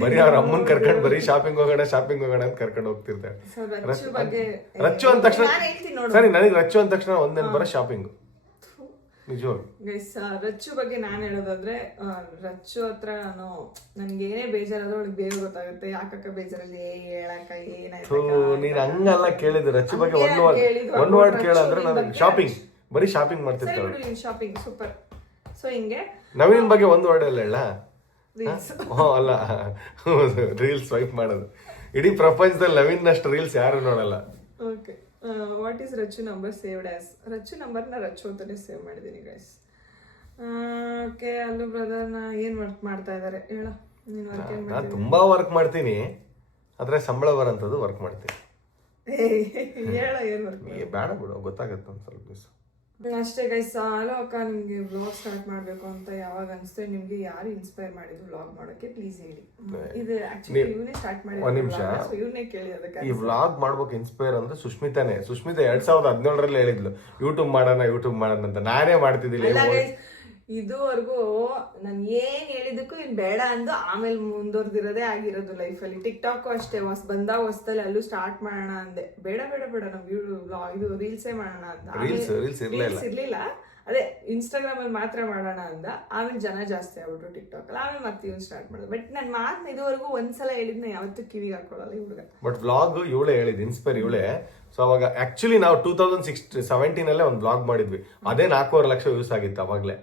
ಬರೀ ಅವ್ರ ಅಮ್ಮನ್ ಕರ್ಕೊಂಡು ಬರೀ ಶಾಪಿಂಗ್ ಹೋಗೋಣ ಅಂತ ಕರ್ಕೊಂಡು ಹೋಗ್ತಿರ್ತಾಳೆ. ಸೊ ರಚ್ಚು ಬಗ್ಗೆ ರಚ್ಚು ಅಂದ ತಕ್ಷಣ ನಾನು ಹೇಳ್ತೀನಿ ನೋಡು ಸರಿ, ನನಗೆ ರಚ್ಚು ಅಂದ ತಕ್ಷಣ ಒಂದೇನು ಬರೋ ಶಾಪಿಂಗ್ ನಿಜವಾಗ್ಲು. ಗೈಸ್, ರಚ್ಚು ಬಗ್ಗೆ ನಾನು ಹೇಳೋದಾದ್ರೆ ರಚ್ಚು ಹತ್ರ ನನ್ಗೆ ಏನೇ ಬೇಜಾರಾದ್ರೂ ಅವಳಿಗೆ ಬೇಗ ಗೊತ್ತಾಗುತ್ತೆ ಯಾಕಕ್ಕ ಬೇಜಾರಲ್ಲಿ ಹೇಳಕ್ಕ ಏನಾಯ್ತು. ನೀನ್ ಹಂಗಲ್ಲ ಕೇಳಿದ್ದು ರಚ್ಚು ಬಗ್ಗೆ ಒಂದ್ ವರ್ಡ್ ಕೇಳ ಅಂದ್ರೆ ನನಗೆ ಶಾಪಿಂಗ್, ಬರೀ ಶಾಪಿಂಗ್ ಮಾಡ್ತಿರ್ತಾಳೆ. Shopping super. ಸೊ ಹಿಂಗೆ ನವೀನ್ ಬಗ್ಗೆ ಒಂದು ವರ್ಡ್ ಎಲ್ಲ ಹೇಳ. ರೀಲ್ಸ್ ಅಲ್ಲ, ರೀಲ್ಸ್ ಸ್ವೈಪ್ ಮಾಡೋದು. ಇಡೀ ಪ್ರಪಂಚದಲ್ಲಿ ನವೀನ್ ರೀಲ್ಸ್ ಯಾರು ನೋಡಲ್ಲ. Okay, what is Rachchu number saved as? Rachchu ನಂಬರ್ನ ರಚ್ಚು ಅಂತಾನೆ ಸೇವ್ ಮಾಡಿದ್ದೀನಿ ಗೈಸ್. ಓಕೆ, ಅಲ್ಲೂ ಬ್ರದರ್ನ ಏನು ವರ್ಕ್ ಮಾಡ್ತಾ ಇದ್ದಾರೆ ಹೇಳ, ನೀನು ವರ್ಕ್ ಏನು ನಾನು ತುಂಬಾ ವರ್ಕ್ ಮಾಡ್ತೀನಿ, ಆದ್ರೆ ಸಂಬಳ ಬರೋಂಥದ್ದು ವರ್ಕ್ ಮಾಡ್ತೀನಿ. ಹೇಳ ಏನು ವರ್ಕ್ ಬೇಡ ಬಿಡು, ಗೊತ್ತಾಗತ್ತೆ ಒಂದು ಸ್ವಲ್ಪ ದಿವಸ ಅಷ್ಟೇ ಗೈಸ್. ಹಲೋ ಅಕ್ಕ, ನಿಮಗೆ ಬ್ಲಾಗ್ ಸ್ಟಾರ್ಟ್ ಮಾಡಬೇಕು ಅಂತ ಯಾವಾಗ ಅನಿಸ್ತು? ನಿಮಗೆ ಯಾರು ಇನ್ಸ್ಪೈರ್ ಮಾಡಿದ್ರು ಬ್ಲಾಗ್ ಮಾಡೋಕ್ಕೆ? ಪ್ಲೀಸ್ ಹೇಳಿ. ಇದು ಆಕ್ಚುಲಿ ಇವನೇ ಸ್ಟಾರ್ಟ್ ಮಾಡಿದ್ರು. ಒಂದ್ ನಿಮಿಷ, ಇವನೇ ಕೇಳಿ ಅದಕ್ಕೆ. ಈ ವ್ಲಾಗ್ ಮಾಡ್ಬೇಕು ಇನ್ಸ್ಪೈರ್ ಅಂದ್ರೆ ಸುಷ್ಮಿತಾನೇ. ಸುಷ್ಮಿತಾ 2017ರಲ್ಲಿ ಹೇಳಿದ್ಲು ಯೂಟ್ಯೂಬ್ ಮಾಡೋಣ ಅಂತ. ನಾನೇ ಮಾಡ್ತಿದ್ದಿಲ್ಲ. ಇದುವರೆಗೂ ನಾನು ಏನ್ ಹೇಳಿದಕ್ಕೂ ಇನ್ ಬೇಡ ಅಂದು ಆಮೇಲೆ ಮುಂದುವರೆದಿರೋದೇ ಆಗಿರೋದು ಲೈಫಲ್ಲಿ. ಟಿಕ್ ಟಾಕು ಅಷ್ಟೇ, ಬಂದಾಗ ಹೊಸದಲ್ಲಿ ಅಲ್ಲೂ ಸ್ಟಾರ್ಟ್ ಮಾಡೋಣ ಅಂದೆ. ಬೇಡ ನಾವು ಇದು ರೀಲ್ಸೇ ಮಾಡೋಣ ಅಂತ. ರೀಲ್ಸ್ ಇರ್ಲಿಲ್ಲ, ಅದೇ ಇನ್ಸ್ಟಾಗ್ರಾಮ್ ಅಲ್ಲಿ ಮಾತ್ರ ಮಾಡೋಣ ಅಂದ. ಆಮೇಲೆ ಜನ ಜಾಸ್ತಿ ಆಗ್ಬಿಟ್ರು ಟಿಕ್ ಟಾಕ್ ಅಲ್ಲಿ. ಆಮೇಲೆ ಮತ್ತೆ ಇವ್ನು ಸ್ಟಾರ್ಟ್ ಮಾಡಿದ್ರು. ಬಟ್ ನನ್ನ ಮಾತನ್ನ ಇದುವರೆಗೂ ಒಂದ್ಸಲ ಹೇಳಿದ್ನ ಯಾವತ್ತೂ ಕಿವಿಗೆ ಹಾಕೊಳ್ಳಲ್ಲ ಈ ಹುಡುಗ. ಬಟ್ ವ್ಲಾಗ್ ಇವಳೇ ಹೇಳಿದ್, ಇನ್ಸ್ಪೈರ್ ಇವಳೇ. ಸೊ ಅವಾಗ ಆಕ್ಚುಲಿ ನಾವು 2017 ಒಂದು ವ್ಲಾಗ್ ಮಾಡಿದ್ವಿ. ಅದೇ 4.5 ಲಕ್ಷ ವ್ಯೂಸ್ ಆಗಿತ್ತು ಅವಾಗ್ಲೇ.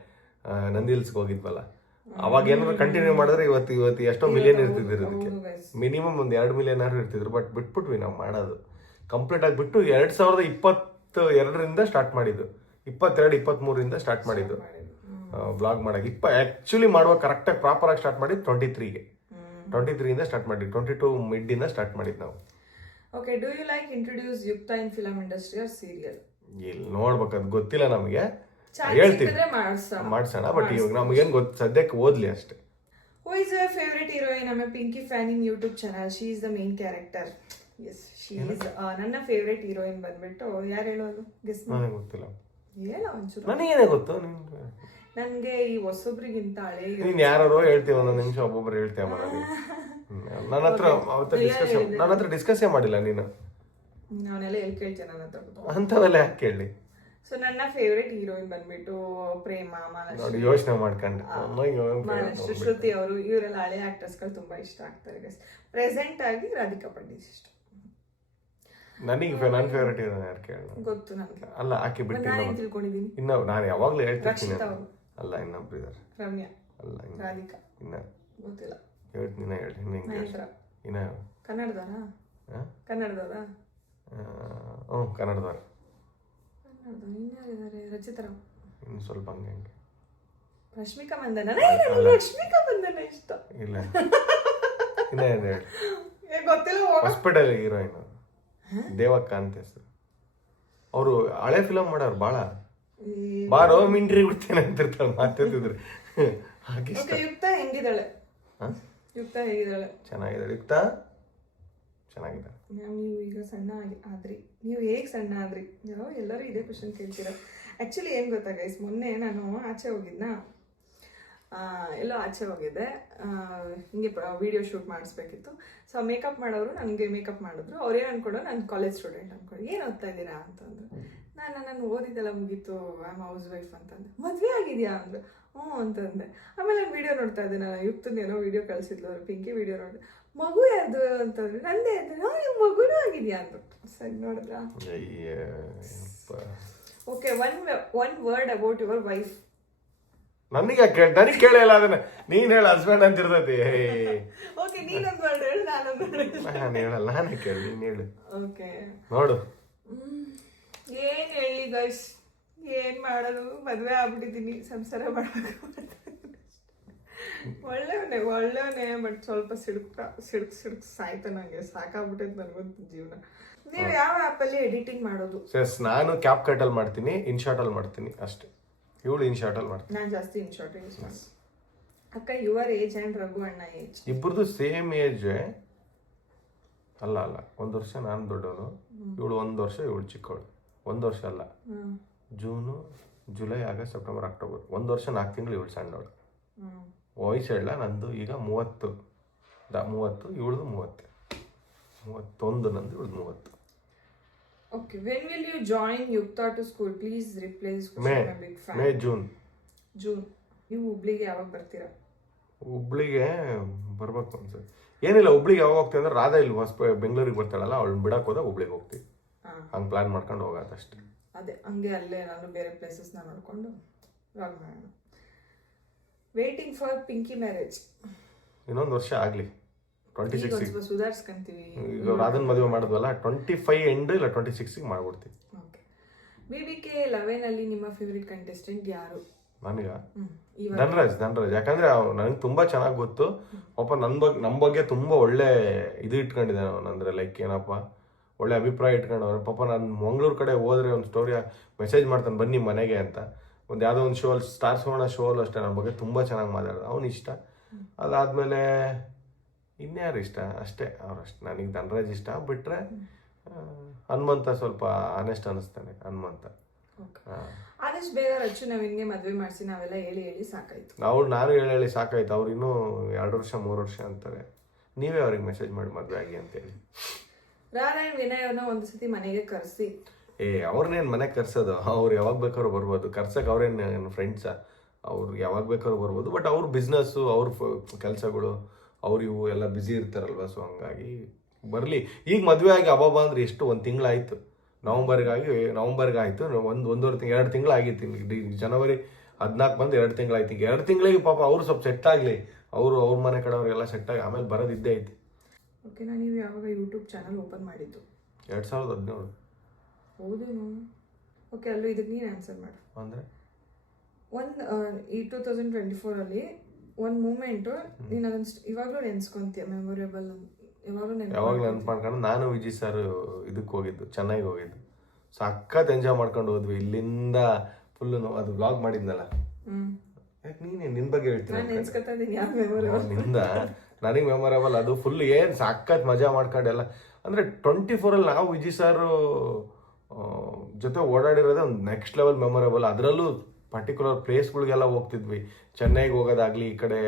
ನಂದಿಲ್ಸ್ಗೆ ಹೋಗಿದ್ವಲ್ಲ, ಅವಾಗ ಏನಾದ್ರು ಕಂಟಿನ್ಯೂ ಮಾಡಿದ್ರೆ ಇವತ್ತು ಎಷ್ಟೋ ಮಿಲಿಯನ್ ಇರ್ತಿದ್ರು. ಅದಕ್ಕೆ ಮಿನಿಮಮ್ ಒಂದು 2 ಮಿಲಿಯನ್ ಇರ್ತಿದ್ರು. ಬಟ್ ಬಿಟ್ಬಿಟ್ವಿ ನಾವು ಮಾಡೋದು ಕಂಪ್ಲೀಟ್ ಆಗಿಬಿಟ್ಟು. 2022ರಿಂದ ಸ್ಟಾರ್ಟ್ ಮಾಡಿದ್ದು, 22-23ರಿಂದ ಸ್ಟಾರ್ಟ್ ಮಾಡಿದ್ದು ವ್ಲಾಗ್ ಮಾಡಕ್ಕೆ. ಆಕ್ಚುಲಿ ಮಾಡುವ ಕರೆಕ್ಟಾಗಿ ಪ್ರಾಪರ್ ಆಗಿ ಸ್ಟಾರ್ಟ್ ಮಾಡಿದ್ದು 23ಯಿಂದ ಸ್ಟಾರ್ಟ್ ಮಾಡಿದ್ದು. 22 ಮಿಡ್ಡಿಂದ ಸ್ಟಾರ್ಟ್ ಮಾಡಿದ್ದು ನಾವು. Okay, do you like introduce Yukta in film industry or serial? ಇಲ್ಲಿ ನೋಡ್ಬೇಕು, ಅದು ಗೊತ್ತಿಲ್ಲ ನಮಗೆ, ಹೇಳ್ತೀವಿ ಮಾಡ್ಸೋಣ. ಬಟ್ ಇವಾಗ ನಮಗೇನು ಗೊತ್ತು, ಸದ್ಯಕ್ಕೆ ಓದ್ಲಿ ಅಷ್ಟೇ. Who is your favourite heroine? I Pinky fan in YouTube channel. She is the main character. Yes, she is. ನನ್ನ ಫೇವರೇಟ್ ಹೀರೋಯಿನ್ ಬಂದ್ಬಿಟ್ಟು ಯಾರು ಹೇಳೋದು? ಗೆಸ್. ನನಗೆ ಗೊತ್ತಿಲ್ಲ, ಹೇಳ ಒಂಚೂರು. ನನಗೇನೇ ಗೊತ್ತು. ನನಗೆ ಈ ಹೊಸೊಬ್ರಿಗಿಂತ ಹಳೆ ನೀನ್ ಯಾರು ಹೇಳ್ತೀವಿ, ಒಂದೊಂದು ನಿಮಿಷ ಒಬ್ಬೊಬ್ರು ಹೇಳ್ತೀಯ. ನನ್ನ ಹತ್ರ ಡಿಸ್ಕಸ್ಸೇ ಮಾಡಿಲ್ಲ ನೀನು. ನಾನೆಲ್ಲ ಎಲ್ಲಿ ಕೇಳ್ತೇನೆ ನನ್ನ ಹತ್ರ ಅಂತವೆಲ್ಲ ಯಾಕೆ ಕೇಳಿ. ಸೊ ನನ್ನ ಫೇವ್ರೇಟ್ ಹೀರೋಯಿನ್ ಬಂದ್ಬಿಟ್ಟು ಪ್ರೇಮ, ಮಾಲಾಶ್ರೀ, ಯೋಚನೆ ಮಾಡ್ಕೊಂಡು ಮಾಲಾಶ್ರೀ, ಶ್ರುತಿ ಅವರು, ಇವರೆಲ್ಲ ಹಳೆ ಆಕ್ಟರ್ಸ್ಗಳು ತುಂಬಾ ಇಷ್ಟ ಆಗ್ತಾರೆ. ಪ್ರೆಸೆಂಟ್ ಆಗಿ ರಾಧಿಕಾ ಪಂಡಿತ್ ಇಷ್ಟ. ನನಗೆ ನನ್ನ ಫೇವ್ರೇಟ್ ಹೀರೋ ಯಾರು ಕೇಳ ಗೊತ್ತು ನನಗೆ. ಅಲ್ಲ, ಆಕೆ ಬಿಟ್ಟು ತಿಳ್ಕೊಂಡಿದ್ದೀನಿ. ಇನ್ನ ನಾನು ಯಾವಾಗ್ಲೂ ಹೇಳ್ತೀನಿ. ಅಲ್ಲ, ಇನ್ನೊಬ್ರು ಇದಾರೆ. ರಮ್ಯಾ, ಅಲ್ಲ, ರಾಧಿಕಾ, ಇನ್ನ ಗೊತ್ತಿಲ್ಲ. ಹೇಳ್ತೀನಿ, ಇನ್ನ ಕನ್ನಡದವರ? ಕನ್ನಡದವರ? ಕನ್ನಡದವ್ರ. ಇನ್ಯಾರಿದ್ದಾರೆ? ರಚಿತರಾವ್. ಇನ್ನು ಸ್ವಲ್ಪ ಹಂಗೆ. ರಶ್ಮಿಕಾ ಮಂದನ? ರಶ್ಮಿಕಾ ಮಂದನ ಇಷ್ಟ ಇಲ್ಲ. ಇನ್ನ ಗೊತ್ತಿಲ್ಲ. ಹಾಸ್ಪಿಟಲ್ ಹೀರೋಯಿನ್ ದೇವಕ್ಕ ಅಂತ ಹೆಸರು. ಅವರು ಹಳೆ ಫಿಲಮ್ ಮಾಡೋರು ಬಾಳ. ಬಾರೋ ಮಿಂಟ್ರಿ ಬಿಡ್ತೇನೆ ಅಂತಿರ್ತಾಳೆ, ಮಾತಾಡ್ತಿದ್ರು. ಯುಕ್ತಾ ಹೆಂಗಿದ್ದಾಳೆ? ಯುಕ್ತಾ ಹೇಗಿದ್ದಾಳೆ? ಚೆನ್ನಾಗಿದ್ದಾಳೆ. ಯುಕ್ತಾ ಚೆನ್ನಾಗಿದ್ದಾಳೆ. ನೀವು ಈಗ ಸಣ್ಣ ಆದ್ರಿ, ನೀವು ಹೇಗೆ ಸಣ್ಣ ಆದ್ರಿ? ಎಲ್ಲರೂ ಇದೇ ಕ್ವಶನ್ ಕೇಳ್ತೀರ. ಆ್ಯಕ್ಚುಲಿ ಏನು ಗೊತ್ತಾ ಗೈಸ್, ಮೊನ್ನೆ ನಾನು ಆಚೆ ಹೋಗಿದ್ನಾ, ಎಲ್ಲೋ ಆಚೆ ಹೋಗಿದ್ದೆ. ಹಿಂಗೆ ವಿಡಿಯೋ ಶೂಟ್ ಮಾಡಿಸ್ಬೇಕಿತ್ತು. ಸೊ ಮೇಕಪ್ ಮಾಡೋರು ನನಗೆ ಮೇಕಪ್ ಮಾಡಿದ್ರು. ಅವ್ರೇನು ಅಂದ್ಕೊಂಡು, ನಾನು ಕಾಲೇಜ್ ಸ್ಟೂಡೆಂಟ್ ಅಂದ್ಕೊಂಡು, ಏನು ಓದ್ತಾ ಇದ್ದೀರಾ ಅಂತಂದ್ರು. ನಾನು ಓದಿದ್ದೆಲ್ಲ ಮುಗೀತು, ಐ ಆಮ್ ಹೌಸ್ ವೈಫ್ ಅಂತಂದೆ. ಮದುವೆ ಆಗಿದೆಯಾ ಅಂದರು. ಹ್ಞೂ ಅಂತಂದೆ. ಆಮೇಲೆ ನಾನು ವಿಡಿಯೋ ನೋಡ್ತಾ ಇದ್ದೆ, ನಾನು ಯುಕ್ತಂದು ಏನೋ ವಿಡಿಯೋ ಕಳಿಸಿದ್ಲು ಅವರು, ಪಿಂಕಿ ವಿಡಿಯೋ ನೋಡಿದೆ. ಮಗು ಯಾರ್ದು ಅಂತಂದ್ರೆ ನಂದೇ ಅಂತ. ನೀವು ಮಗುನೂ ಆಗಿದೆಯಾ ಅಂದ್ಬಿಟ್ಟು. ಸರಿ, ನೋಡಿದ್ರ? Okay, one word about your wife. ನನಗೆ ಕೇಳಿಲ್ಲ ಅದನ್ನ. ನೀನ್ ಹೇಳ, ಹಸ್ಬೆಂಡ್ ಅಂತ ಇರ್ತೈತಿ. ಓಕೆ, ನೀನೊಂದು ವರ್ಡ್ ಹೇಳು, ನಾನು ಹೇಳಲ್ಲ, ನಾನೇ ಕೇಳಿ, ನೀನ್ ಹೇಳು. ಓಕೆ, ನೋಡು. ಏನ್ ಹೇಳಿ ಗೈಸ್, ಏನ್ ಮಾಡೋದು? ಮದ್ವೆ ಆಗ್ಬಿಟ್ಟಿದ್ದೀನಿ, ಸಂಸಾರ ಮಾಡ್ಬೇಕು. ಒಳ್ಳೆಯವನೇ, ಬಟ್ ಸ್ವಲ್ಪ ಸಿಡುಕ್ ಸಾಯ್ತ. ನಂಗೆ ಸಾಕಾಗ್ಬಿಟ್ಟೈತೆ ನನಗಂತೂ ಜೀವನ. ನೀವು ಯಾವ ಆ್ಯಪಲ್ಲಿ ಎಡಿಟಿಂಗ್ ಮಾಡೋದು? ನಾನು ಕ್ಯಾಪ್ ಕಟ್ಟಲ್ಲಿ ಮಾಡ್ತೀನಿ, ಇನ್ಶಾರ್ಟ್ ಅಲ್ಲಿ ಮಾಡ್ತೀನಿ ಅಷ್ಟೇ. ಇವಳು ಇನ್ಶಾರ್ಟ್ ಅಲ್ಲಿ ಮಾಡ್ತೀನಿ. ನಾನು ಜಾಸ್ತಿ ಇನ್ಶಾರ್ಟ್ ಯೂಸ್ ಮಾಡಿ. ಅಕ್ಕ, ಯುವರ್ ಏಜ್ ಆ್ಯಂಡ್ ರಘು ಅಣ್ಣ ಏಜ್? ಇಬ್ಬರದು ಸೇಮ್ ಏಜ್. ಅಲ್ಲ, 1 ವರ್ಷ ನಾನು ದೊಡ್ಡವನು, ಇವಳು 1 ವರ್ಷ, ಇವಳು ಚಿಕ್ಕವಳು. 1 ವರ್ಷ ಅಲ್ಲ, June, July, August, September, October, 1 ವರ್ಷ 4 ತಿಂಗಳು ಇವಳು ಸಣ್ಣವಳು. ವಯಸ್ಸು ಹೇಳ, ನಂದು ಈಗ 30. 30, ಇವಳದು 30, 31 ನಂದು, ಇವಳದು 30. Okay, when will you join Yukta to school? Please reply this question. I'm a big fan. May June. ನೀವು ಹುಬ್ಳಿಗೆ ಯಾವಾಗ ಬರ್ತೀರಾ? ಹುಬ್ಳಿಗೆ ಬರ್ಬೇಕು ಅನ್ಸುತ್ತೆ. ಏನಿಲ್ಲ, ಹುಬ್ಳಿಗೆ ಯಾವಾಗ ಹೋಗ್ತೀವಿ ಅಂದ್ರೆ ರಾಧಾ ಇಲ್ಲಿ ಬೆಂಗಳೂರಿಗೆ ಬರ್ತಾಳಲ್ಲ, ಅವಳು ಬಿಡಕ್ಕೆ ಹೋದಾಗ ಹುಬ್ಳಿಗೆ ಹೋಗ್ತೀವಿ. ಹಂಗೆ ಪ್ಲಾನ್ ಮಾಡ್ಕೊಂಡು ಹೋಗೋದಷ್ಟೇ. ಅದೇ ಹಂಗೆ ಅಲ್ಲೇ ನಾನು ಬೇರೆ ಪ್ಲೇಸಸ್ನ ನೋಡ್ಕೊಂಡು ವ್ಲಾಗ್ ಮಾಡೋಣ. Waiting for Pinky marriage. ಇನ್ನೊಂದು ವರ್ಷ ಆಗಲಿ, 26 ಸುಧಾರಿಸ್ಕೊಂತೀವಿ. ಈಗ ರಾಧನ್ ಮದುವೆ ಮಾಡಿದ್ವಲ್ಲ, 25 ಎಂಡ್ ಇಲ್ಲ 26 ಮಾಡ್ಬಿಡ್ತೀವಿ. ಓಕೆ. BBK 11 ಅಲ್ಲಿ ನಿಮ್ಮ ಫೇವ್ರೆಟ್ ಕಂಟೆಸ್ಟೆಂಟ್ ಯಾರು? ನನಗ ಧನರಾಜ್. ಯಾಕಂದ್ರೆ ನನಗೆ ತುಂಬಾ ಚೆನ್ನಾಗಿ ಗೊತ್ತು ಪಾಪ. ನಮ್ಮ ಬಗ್ಗೆ ತುಂಬಾ ಒಳ್ಳೆ ಇದು ಇಟ್ಕೊಂಡಿದ್ದಾನೆ ಅವನು. ಅಂದ್ರೆ ಲೈಕ್ ಏನಪ್ಪ, ಒಳ್ಳೆ ಅಭಿಪ್ರಾಯ ಇಟ್ಕೊಂಡವ್ರೆ ಪಾಪ. ನಾನು ಮಂಗಳೂರು ಕಡೆ ಹೋದ್ರೆ ಒಂದು ಸ್ಟೋರಿ ಮೆಸೇಜ್ ಮಾಡ್ತಾನೆ, ಬನ್ನಿ ಮನೆಗೆ ಅಂತ. ಒಂದು ಯಾವುದೋ ಒಂದು ಶೋ ಅಲ್ಲಿ, ಸ್ಟಾರ್ ಸೋಣ ಶೋ ಅಲ್ಲೂ ಅಷ್ಟೇ ನನ್ನ ಬಗ್ಗೆ ತುಂಬ ಚೆನ್ನಾಗಿ ಮಾತಾಡೋದು. ಅವ್ನು ಇಷ್ಟ. ಅದಾದಮೇಲೆ ಇನ್ಯಾರು ಇಷ್ಟ ಅಷ್ಟೇ, ಅವರಷ್ಟು. ನನಗೆ ಧನರಾಜ್ ಇಷ್ಟ. ಬಿಟ್ಟರೆ ಹನುಮಂತ ಸ್ವಲ್ಪ ಆನೆಸ್ಟ್ ಅನ್ನಿಸ್ತಾನೆ, ಹನುಮಂತ. ಆದಷ್ಟು ಬೇಗ ರಚ್ಚು ನವೀನ್ಗೆ ಮದುವೆ ಮಾಡಿಸಿ, ನಾವೆಲ್ಲ ಹೇಳಿ ಸಾಕಾಯ್ತು. ನಾನು ಹೇಳಿ ಸಾಕಾಯ್ತು. ಅವ್ರು ಇನ್ನೂ 2 ವರ್ಷ 3 ವರ್ಷ ಅಂತಾರೆ. ನೀವೇ ಅವ್ರಿಗೆ ಮೆಸೇಜ್ ಮಾಡಿ ಮದುವೆ ಆಗಿ ಅಂತೇಳಿ. ರಾಧಾ ಅಂಡ್ ವಿನಯ್ ಅವ್ರನ್ನ ಒಂದು ಸತಿ ಮನೆಗೆ ಕರೆಸಿ. ಅವ್ರನ್ನೇನು ಮನೆಗೆ ಕರ್ಸೋದು, ಅವ್ರು ಯಾವಾಗ ಬೇಕಾದ್ರು ಬರ್ಬೋದು. ಕರ್ಸಕ್ಕೆ ಅವ್ರೇನು ಫ್ರೆಂಡ್ಸಾ? ಅವ್ರು ಯಾವಾಗ ಬೇಕಾದ್ರು ಬರ್ಬೋದು. ಬಟ್ ಅವ್ರ ಬಿಸ್ನೆಸ್ಸು, ಅವ್ರ ಕೆಲಸಗಳು, ಇವು ಎಲ್ಲ ಬ್ಯುಸಿ ಇರ್ತಾರಲ್ವ. ಸೊ ಹಂಗಾಗಿ ಬರಲಿ. ಈಗ ಮದುವೆ ಆಗಿ ಅಬ್ಬಬ್ಬ ಅಂದ್ರೆ ಎಷ್ಟು, 1 ತಿಂಗಳಾಯಿತು. ನವಂಬರ್ಗೆ ಆಯಿತು. ಒಂದೂವರೆ 2 ತಿಂಗಳಾಗಿತ್ತು. ಜನವರಿ 14 ಬಂದು 2 ತಿಂಗಳಾಯ್ತು. ಈಗ 2 ತಿಂಗಳಿಗೆ ಪಾಪ ಅವ್ರು ಸ್ವಲ್ಪ ಸೆಟ್ ಆಗಲಿ. ಅವ್ರ ಮನೆ ಕಡೆಯವ್ರಿಗೆಲ್ಲ ಸೆಟ್ ಆಗಿ ಆಮೇಲೆ ಬರೋದಿದ್ದೇ ಐತಿ. ಓಕೆನಾ? ನೀವು ಯಾವಾಗ ಯೂಟ್ಯೂಬ್ ಚಾನಲ್ ಓಪನ್ ಮಾಡಿದ್ದು? 2017. ಹೌದೇನು? ಓಕೆ, ಅಲ್ಲೂ ಇದಕ್ಕೆ ನೀನು ಆನ್ಸರ್ ಮಾಡು. ಅಂದರೆ ಈ 2024 ಅಲ್ಲಿ ಒಂದು ಮೂಮೆಂಟು ನೀನು ಅದನ್ನ ಇವಾಗಲೂ ನೆನ್ಸ್ಕೊಂತೀಯ, ಮೆಮೊರೇಬಲ್. ಯಾವಾಗಲೂ ನೆನ್ಪು ಮಾಡ್ಕೊಂಡು, ನಾನು ವಿಜಯ್ ಸರ್ ಇದಕ್ಕೆ ಹೋಗಿದ್ದು, ಚೆನ್ನೈಗೆ ಹೋಗಿದ್ದು. ಸಖತ್ ಎಂಜಾಯ್ ಮಾಡ್ಕೊಂಡು ಹೋದ್ವಿ. ಇಲ್ಲಿಂದ ಫುಲ್ಲು ಅದು ವ್ಲಾಗ್ ಮಾಡಿದ್ನಲ್ಲ. ಯಾಕೆ ನಿನ್ನ ಬಗ್ಗೆ ಹೇಳ್ತೀನಿ ನಿಂದ. ನನಗೆ ಮೆಮೊರೇಬಲ್ ಅದು ಫುಲ್. ಏನು ಸಖತ್ ಮಜಾ ಮಾಡ್ಕೊಂಡು ಎಲ್ಲ. ಅಂದರೆ 24 ನಾವು ವಿಜಯ್ ಸರ್ ಜೊತೆ ಓಡಾಡಿರೋದೇ ಒಂದು ನೆಕ್ಸ್ಟ್ ಲೆವೆಲ್ ಮೆಮೊರೇಬಲ್. ಅದರಲ್ಲೂ ಪರ್ಟಿಕ್ಯುಲರ್ ಪ್ಲೇಸ್ಗಳಿಗೆಲ್ಲ ಹೋಗ್ತಿದ್ವಿ. ಚೆನ್ನೈಗೆ ಹೋಗೋದಾಗ್ಲಿ, ಈ ಕಡೆ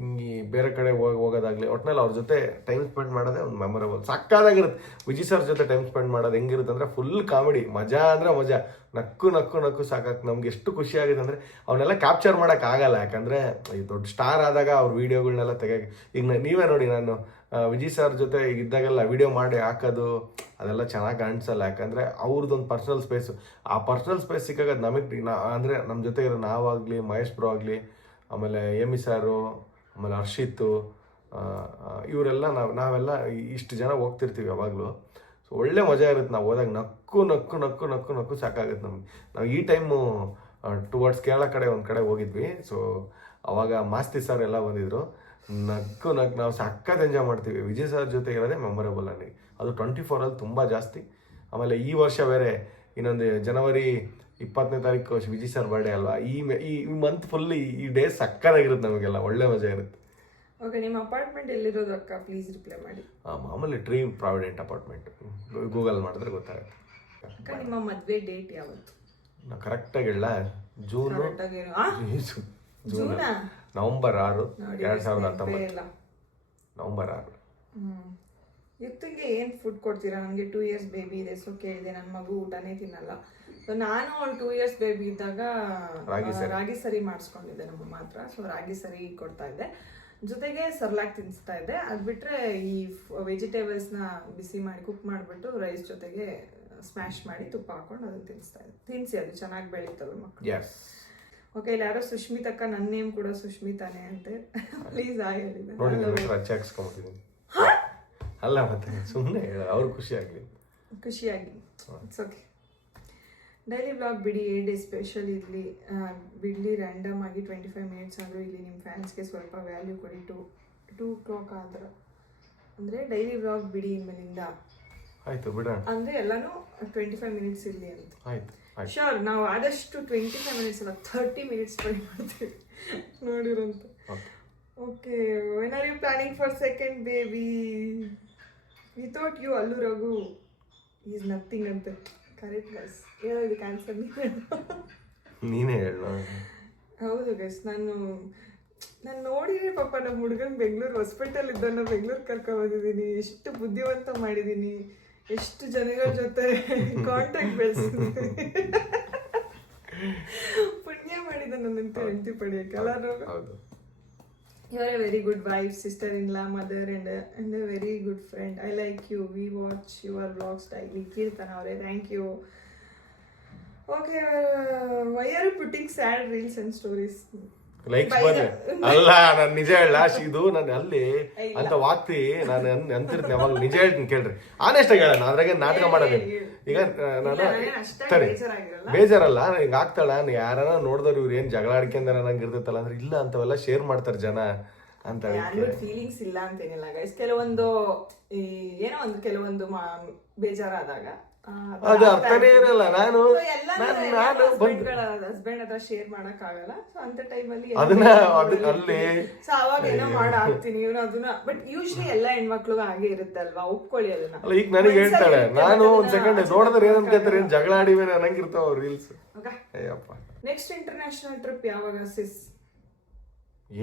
ಹಿಂಗೆ ಬೇರೆ ಕಡೆ ಹೋಗೋದಾಗ್ಲಿ, ಒಟ್ನಲ್ಲಿ ಅವ್ರ ಜೊತೆ ಟೈಮ್ ಸ್ಪೆಂಡ್ ಮಾಡೋದೇ ಒಂದು ಮೆಮೊರೇಬಲ್. ಸಕ್ಕದಾಗಿರುತ್ತೆ. ವಿಜಯ್ ಸರ್ ಜೊತೆ ಟೈಮ್ ಸ್ಪೆಂಡ್ ಮಾಡೋದು ಹೆಂಗಿರುತ್ತೆ ಅಂದರೆ ಫುಲ್ ಕಾಮಿಡಿ, ಮಜಾ ಅಂದರೆ ಮಜಾ. ನಕ್ಕು ಸಾಕಾಗಿ ನಮ್ಗೆ ಎಷ್ಟು ಖುಷಿ ಆಗಿದೆ ಅಂದರೆ ಅವನ್ನೆಲ್ಲ ಕ್ಯಾಪ್ಚರ್ ಮಾಡೋಕ್ಕಾಗಲ್ಲ. ಯಾಕಂದರೆ ಈ ದೊಡ್ಡ ಸ್ಟಾರ್ ಆದಾಗ ಅವ್ರ ವೀಡಿಯೋಗಳನ್ನೆಲ್ಲ ತೆಗಿಯೋಕೆ, ಈಗ ನೀವೇ ನೋಡಿ, ನಾನು ವಿಜಯ್ ಸರ್ ಜೊತೆ ಇದ್ದಾಗೆಲ್ಲ ವಿಡಿಯೋ ಮಾಡಿ ಹಾಕೋದು ಅದೆಲ್ಲ ಚೆನ್ನಾಗಿ ಕಾಣಿಸಲ್ಲ. ಯಾಕಂದರೆ ಅವ್ರದ್ದೊಂದು ಪರ್ಸ್ನಲ್ ಸ್ಪೇಸು. ಆ ಪರ್ಸ್ನಲ್ ಸ್ಪೇಸ್ ಸಿಕ್ಕಾಗ ನಮಗೆ ಅಂದರೆ ನಮ್ಮ ಜೊತೆ ಇರೋ ನಾವಾಗಲಿ, ಮಹೇಶ್ ಬ್ರೋ ಆಗಲಿ, ಆಮೇಲೆ ಎಮಿ ಸಾರು, ಆಮೇಲೆ ಹರ್ಷಿತ್ತು, ಇವರೆಲ್ಲ ನಾವೆಲ್ಲ ಇಷ್ಟು ಜನ ಹೋಗ್ತಿರ್ತೀವಿ ಯಾವಾಗಲೂ. ಸೊ ಒಳ್ಳೆ ಮಜಾ ಇರುತ್ತೆ. ನಾವು ಹೋದಾಗ ನಕ್ಕು ಸಾಕಾಗುತ್ತೆ ನಮ್ಗೆ. ನಾವು ಈ ಟೈಮು ಟುವರ್ಡ್ಸ್ ಕೇರಳ ಕಡೆ ಒಂದು ಕಡೆ ಹೋಗಿದ್ವಿ. ಸೊ ಅವಾಗ ಮಾಸ್ತಿ ಸರ್ ಎಲ್ಲ ಬಂದಿದ್ರು. ನಕ್ಕು ನಾವು ಸಖತ್ ಎಂಜಾಯ್ ಮಾಡ್ತೀವಿ. ವಿಜಯ್ ಸರ್ ಜೊತೆ ಇರೋದೇ ಮೆಮೊರೇಬಲ್ ನನಗೆ. ಅದು 24 ತುಂಬ ಜಾಸ್ತಿ. ಆಮೇಲೆ ಈ ವರ್ಷ ಬೇರೆ ಇನ್ನೊಂದು ಜನವರಿ 20ನೇ ತಾರೀಕು ವಿಜಯ್ ಸರ್ ಬರ್ಡೇ ಅಲ್ವಾ. ಈ ಮಂತ್ ಫುಲ್ ಈ ಡೇ ಸಕ್ಕತ್ತಾಗಿರುತ್ತೆ ನಮಗೆಲ್ಲ. ಒಳ್ಳೆ ಮಜಾ ಇರುತ್ತೆ. ಓಕೆ, ನಿಮ್ಮ ಅಪಾರ್ಟ್ಮೆಂಟ್ ಎಲ್ಲಿರೋದು ಅಕ್ಕ? ಪ್ಲೀಸ್ ರಿಪ್ಲೈ ಮಾಡಿ. ಮಾಮೂಲಿ ಡ್ರೀಮ್ ಪ್ರಾವಿಡೆಂಟ್ ಅಪಾರ್ಟ್ಮೆಂಟ್. ಗೂಗಲ್ ಮಾಡಿದ್ರೆ ಗೊತ್ತಾಗುತ್ತೆ. ಅಕ್ಕ, ನಿಮ್ಮ ಮದುವೆ ಡೇಟ್ ಯಾವತ್ತು? ನಾ ಕರೆಕ್ಟಾಗಿ ಹೇಳ, ಜೂನ್ ನವಂಬರ್ 6, 2019. ನವಂಬರ್ 6. ಯುಕ್ತಿಗೆ ಏನು ಫುಡ್ ಕೊಡ್ತೀರಾ? ನನಗೆ 2 ಇಯರ್ಸ್ ಬೇಬಿ ಇದೆ. ಸೊ ಕೇಳಿದೆ, ನನ್ನ ಮಗು ಊಟನೇ ತಿನ್ನಲ್ಲ. ಸೊ ನಾನು ಅವ್ಳು 2 ಇಯರ್ಸ್ ಬೇಬಿ ಇದ್ದಾಗ ರಾಗಿ ಸರಿ ಮಾಡಿಸ್ಕೊಂಡಿದ್ದೆ ನಮ್ಮ ಹತ್ರ. ಸೊ ರಾಗಿ ಸರಿ ಕೊಡ್ತಾ ಇದ್ದೆ, ಜೊತೆಗೆ ಸರ್ಲಾಕ್ ತಿನ್ನಿಸ್ತಾ ಇದ್ದೆ. ಅದು ಬಿಟ್ಟರೆ ಈ ವೆಜಿಟೇಬಲ್ಸ್ನ ಬಿಸಿ ಮಾಡಿ ಕುಕ್ ಮಾಡಿಬಿಟ್ಟು ರೈಸ್ ಜೊತೆಗೆ ಸ್ಮ್ಯಾಶ್ ಮಾಡಿ ತುಪ್ಪ ಹಾಕೊಂಡು ಅದನ್ನು ತಿನ್ನಿಸ್ತಾ ಇದ್ದೆ. ತಿನ್ನಿಸಿ, ಅದು ಚೆನ್ನಾಗಿ ಬೆಳೀತವೆ ಮಕ್ಕಳು. ಓಕೆ, ಇಲ್ಲಿ ಯಾರೋ ಸುಷ್ಮಿತಕ್ಕ, ನನ್ನ ನೇಮ್ ಕೂಡ ಸುಷ್ಮಿತಾನೆ ಅಂತೆ. ಪ್ಲೀಸ್ ಹೇಳಿದೆ ಅಲ್ಲ, ಮತ್ತೆ ಸುಮ್ಮನೆ ಅವ್ರು ಖುಷಿಯಾಗಿ. It's okay. ಡೈಲಿ ಬ್ಲಾಗ್ ಬಿಡಿ, 8 ಡೇ ಸ್ಪೆಷಲ್ ಇರಲಿ, ಬಿಡಲಿ ರ್ಯಾಂಡಮ್ ಆಗಿ 25 ಮಿನಿಟ್ಸ್ ಆದರೂ ಇಲ್ಲಿ. ನಿಮ್ಮ ಫ್ಯಾನ್ಸ್ಗೆ ಸ್ವಲ್ಪ ವ್ಯಾಲ್ಯೂ ಕೊಡಿ. 2 o'clock ಆದ್ರೆ ಅಂದರೆ ಡೈಲಿ ಬ್ಲಾಗ್ ಬಿಡಿ ಇನ್ಮೇಲಿಂದ. ಆಯಿತು ಬಿಡೋಣ. ಅಂದರೆ ಎಲ್ಲನೂ 25 ಮಿನಿಟ್ಸ್ ಇರಲಿ ಅಂತ. ಆಯ್ತು. ಶೋರ್, ನಾವು ಆದಷ್ಟು 25 ಮಿನಿಟ್ಸ್ ಅಲ್ಲ 30 ಮಿನಿಟ್ಸ್ ಸ್ಪೆಂಡ್ ಮಾಡ್ತೀವಿ ನೋಡಿರಂತ. Okay, when are you planning for second baby? Without you Allu Raghu is nothing ಅಂತ. ಕರೆಕ್ಟ್ ಗೈಸ್, ಏನೋ ಇದಕ್ಕೆ ಆನ್ಸರ್ ನೀನೇ ಹೇಳ. ಹೌದು ಗೈಸ್, ನಾನು ನಾನು ನೋಡಿದ್ರೆ ಪಾಪ ನಮ್ಮ ಹುಡುಗನ್ ಬೆಂಗಳೂರು ಹಾಸ್ಪಿಟಲ್ ಇದ್ದಾನ ಬೆಂಗಳೂರು ಕರ್ಕೊಂಡ್ ಬಂದಿದ್ದೀನಿ, ಎಷ್ಟು ಬುದ್ಧಿವಂತ ಮಾಡಿದೀನಿ, ಎಷ್ಟು ಜನಗಳ ಜೊತೆ ಕಾಂಟ್ಯಾಕ್ಟ್ ಬೆಳೆಸಿದ್ದೀನಿ. ಪುಣ್ಯ ಮಾಡಿದ ನನ್ನಂತ ಹೆಂಡತಿ ಪಡೆಯಕ್ಕೆ ಅಲ್ಲ. You are a very good wife, sister-in-law, mother, and a very good friend. I like you. We watch your vlogs daily. Kirtana avare, thank you. Okay, why are you putting sad reels and stories? Likes ಬಂದ್ರೆ ಅಲ್ಲ, ನಾನು ನಿಜ ಹೇಳ ಇದು ನಾನು ಅಲ್ಲಿ ಅಂತ ವಾಕ್ತಿ ನಾನು ಅಂತಿರ್ತೀನಿ ಅವಾಗ. ನಿಜ ಹೇಳ್ತೀನಿ ಕೇಳ್ರಿ, ಆನೆಸ್ಟ್ ಆಗಿ ಹೇಳೋಣ, ಅದ್ರಾಗೆ ನಾಟಕ ಮಾಡೋದು. ಈಗ ನಾನು ತಡಿ ಬೇಜಾರಲ್ಲ, ಹಿಂಗ ಆಗ್ತಾಳ ಯಾರ ನೋಡಿದವ್ರು ಇವ್ರು ಏನ್ ಜಗಳ ಆಡ್ಕೊಂಡ ನಂಗೆ ಇರ್ತೈತಲ್ಲ ಅಂದ್ರೆ ಇಲ್ಲ, ಅಂತವೆಲ್ಲ ಶೇರ್ ಮಾಡ್ತಾರೆ ಜನ ಅಂತ. ಫೀಲಿಂಗ್ಸ್ ಇಲ್ಲ ಅಂತೇನಿಲ್ಲ ಗೈಸ್, ಕೆಲವೊಂದು ಏನೋ ಒಂದು ಕೆಲವೊಂದು ಬೇಜಾರಾದಾಗ ಅದು ಅರ್ಥನೇ ಇರಲ್ಲ. ನಾನು ಹಸ್ಬೆಂಡ್ ಹತ್ರ ಶೇರ್ ಮಾಡಕ್ ಆಗಲ್ಲ, ಸೊ ಅಂತ ಟೈಮಲ್ಲಿ ಅದನ್ನ ಅಲ್ಲಿ ಅವಾಗ ಏನೋ ಮಾಡ ಹಾಕ್ತೀನಿ ಇವ್ನು ಅದನ್ನ. ಬಟ್ ಯೂಶ್ವಲಿ ಎಲ್ಲ ಹೆಣ್ಮಕ್ಳಿಗೂ ಹಾಗೆ ಇರುತ್ತೆ ಅಲ್ವಾ, ಒಪ್ಕೊಳ್ಳಿ ಅದನ್ನ. ಅಲ್ಲ ಈಗ ನನಗೆ ಹೇಳ್ತಾಳೆ, ನಾನು ಒಂದ್ ಸೆಕೆಂಡ್ ನೋಡಿದ್ರೆ ಏನ್ ಅನ್ಕೋತಾರೆ, ಏನ್ ಜಗಳ ಆಡಿವೆ ಅನ್ನಂಗಿರ್ತಾವ reels. Ayyappa, next international trip ಯಾವಾಗ ಸಿಸ್?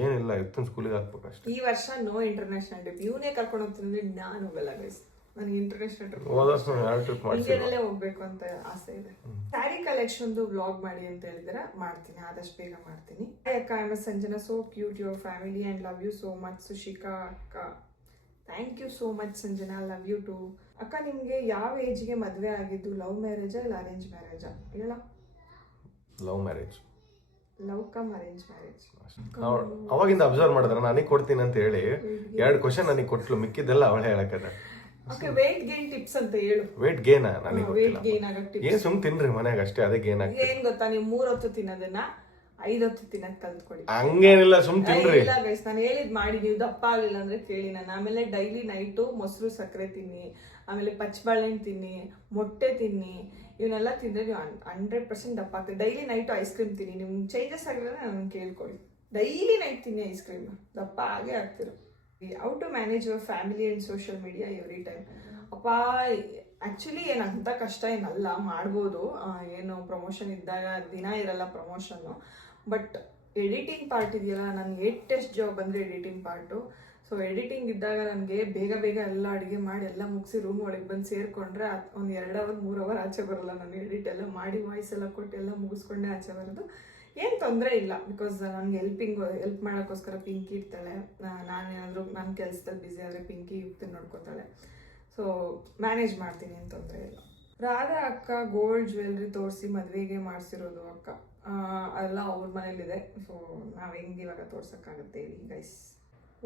ಏನಿಲ್ಲ, ಇವತ್ತಿನ ಸ್ಕೂಲಿಗೆ ಹಾಕ್ಬೇಕಷ್ಟೇ. ಈ ವರ್ಷ ನೋ ಇಂಟರ್ನ್ಯಾಷನಲ್ ಟ್ರಿಪ್. ಇವನೇ ಕರ್ಕೊಂಡು ಹೋಗ್ತೀನಿ, ನಾನು ಹೋಗಲ್ಲ ಗೈಸ್. ನನಗೆ ಇಂಟರ್ನ್ಯಾಷನಲ್ ಟ್ರಿಪ್ ಇಂಡಿಯಾದಲ್ಲೇ ಹೋಗ್ಬೇಕು ಅಂತ ಆಸೆ ಇದೆ. ಸ್ಯಾರಿ ಕಲೆಕ್ಷನ್ ವ್ಲಾಗ್ ಮಾಡಿ ಅಂತ ಹೇಳಿದ್ರೆ ಮಾಡ್ತೀನಿ, ಆದಷ್ಟು ಬೇಗ ಮಾಡ್ತೀನಿ. ಅಕ್ಕ, I am Sanjana, so cute your family and love you so much. Sushika ಅಕ್ಕ, thank you so much Sanjana, love you too. ಅಕ್ಕ, ನಿಮ್ಗೆ ಯಾವ ಏಜ್ಗೆ ಮದುವೆ ಆಗಿದ್ದು? ಲವ್ ಮ್ಯಾರೇಜಾ ಇಲ್ಲ ಅರೇಂಜ್ ಮ್ಯಾರೇಜಾ? ಇಲ್ಲ, love marriage. Love come arrange marriage. ಅವಾಗಿಂದ ಅಬ್ಸರ್ವ್ ಮಾಡಿದ್ರೆ ನನಗೆ ಕೊಡ್ತೀನಿ ಅಂತ ಹೇಳಿ 2 ಕ್ವಶನ್ ನನಗೆ ಕೊಟ್ಲು, ಮಿಕ್ಕಿದ್ದೆಲ್ಲ ಅವಳೇ ಹೇಳಕದ. ವೇಟ್ ಗೇನ್ ಟಿಪ್ಸ್ ಅಂತ ಹೇಳು. ವೇಟ್ ಗೇನ್ ನನಗೆ ವೇಟ್ ಗೇನ್ ಆಗಕ್ಕೆ ಟಿಪ್ಸ್ ಏನ್ ಸುಮ್ ತಿನ್ರಿ ಮನ್ಯಾಗ ಅಷ್ಟೇ, ಅದೇ ಗೇನ್ ಆಗ. ಏನ್ ಗೊತ್ತಾ, ನೀವು 3 ಹೊತ್ತು ತಿನ್ನೋದನ್ನ 5 ಹೊತ್ತು ತಿನ್ನೋದ್ ಕಲ್ತ್ಕೊಡಿ. ಹಂಗೇನಿಲ್ಲ, ಸುಮ್ ತಿನ್ರಿ. ಇಲ್ಲ ಗೈಸ್, ನಾನು ಹೇಳಿದ್ ಮಾಡಿ, ನೀವು ದಪ್ಪ ಆಗಿಲ್ಲ ಅಂದ್ರೆ ಕೇಳಿ ನಾನು. ಆಮೇಲೆ ಡೈಲಿ ನೈಟು ಮೊಸರು ಸಕ್ಕರೆ ತಿನ್ನಿ, ಆಮೇಲೆ ಪಚ್ಚಬಾಳೆಹಣ್ಣು ತಿನ್ನಿ, ಮೊಟ್ಟೆ ತಿನ್ನಿ. ಇವನ್ನೆಲ್ಲ ತಿಂದ್ರೆ ನೀವು 100% ದಪ್ಪ ಆಗ್ತದೆ. ಡೈಲಿ ನೈಟು ಐಸ್ ಕ್ರೀಮ್ ತಿನ್ನಿ. ನಿಮ್ಗೆ ಚೇಂಜಸ್ ಆಗಿದ್ರೆ ನಾನು ಕೇಳ್ಕೊಳ್ಳಿ. ಡೈಲಿ ನೈಟ್ ತಿನ್ನಿ ಐಸ್ ಕ್ರೀಮ್, ದಪ್ಪ ಆಗೇ ಆಗ್ತಿರೋ. How to manage your family and social media every time? ಅಪ್ಪ, ಆ್ಯಕ್ಚುಲಿ ಏನು ಅಂತ ಕಷ್ಟ ಏನಲ್ಲ, ಮಾಡ್ಬೋದು. ಏನು ಪ್ರಮೋಷನ್ ಇದ್ದಾಗ ದಿನ ಇರಲ್ಲ ಪ್ರಮೋಷನ್ನು, ಬಟ್ ಎಡಿಟಿಂಗ್ ಪಾರ್ಟ್ ಇದೆಯಲ್ಲ, ನನಗೆ 8 ಟೆಸ್ಟ್ ಜಾಬ್ ಅಂದರೆ ಎಡಿಟಿಂಗ್ ಪಾರ್ಟು. ಸೊ ಎಡಿಟಿಂಗ್ ಇದ್ದಾಗ ನನಗೆ ಬೇಗ ಬೇಗ ಎಲ್ಲ ಅಡುಗೆ ಮಾಡಿ ಎಲ್ಲ ಮುಗಿಸಿ ರೂಮ್ ಒಳಗೆ ಬಂದು ಸೇರಿಕೊಂಡ್ರೆ ಒಂದು 2 ಅವರ್ 3 ಅವರ್ ಆಚೆ ಬರೋಲ್ಲ. ನಾನು ಎಡಿಟ್ ಎಲ್ಲ ಮಾಡಿ ವಾಯ್ಸ್ ಎಲ್ಲ ಕೊಟ್ಟು ಎಲ್ಲ ಮುಗಿಸ್ಕೊಂಡೆ ಆಚೆ ಬರೋದು. ಏನು ತೊಂದರೆ ಇಲ್ಲ, ಬಿಕಾಸ್ ನನಗೆ ಹೆಲ್ಪ್ ಮಾಡೋಕ್ಕೋಸ್ಕರ ಪಿಂಕಿ ಇರ್ತಾಳೆ. ನಾನೇನಾದರೂ ನನ್ನ ಕೆಲಸದಲ್ಲಿ ಬ್ಯುಸಿ ಆದರೆ ಪಿಂಕಿ ಯುಕ್ತ ನೋಡ್ಕೋತಾಳೆ. ಸೊ ಮ್ಯಾನೇಜ್ ಮಾಡ್ತೀನಿ, ಏನು ತೊಂದರೆ ಇಲ್ಲ. ರಾಧಾ ಅಕ್ಕ ಗೋಲ್ಡ್ ಜ್ಯುವೆಲ್ರಿ ತೋರಿಸಿ ಮದುವೆಗೆ ಮಾಡಿಸಿರೋದು ಅಕ್ಕ, ಅದೆಲ್ಲ ಅವ್ರ ಮನೇಲಿದೆ. ಸೊ ನಾವು ಹೆಂಗೆ ಇವಾಗ ತೋರ್ಸೋಕ್ಕಾಗುತ್ತೆ ಹೇಳಿ ಗೈಸ್.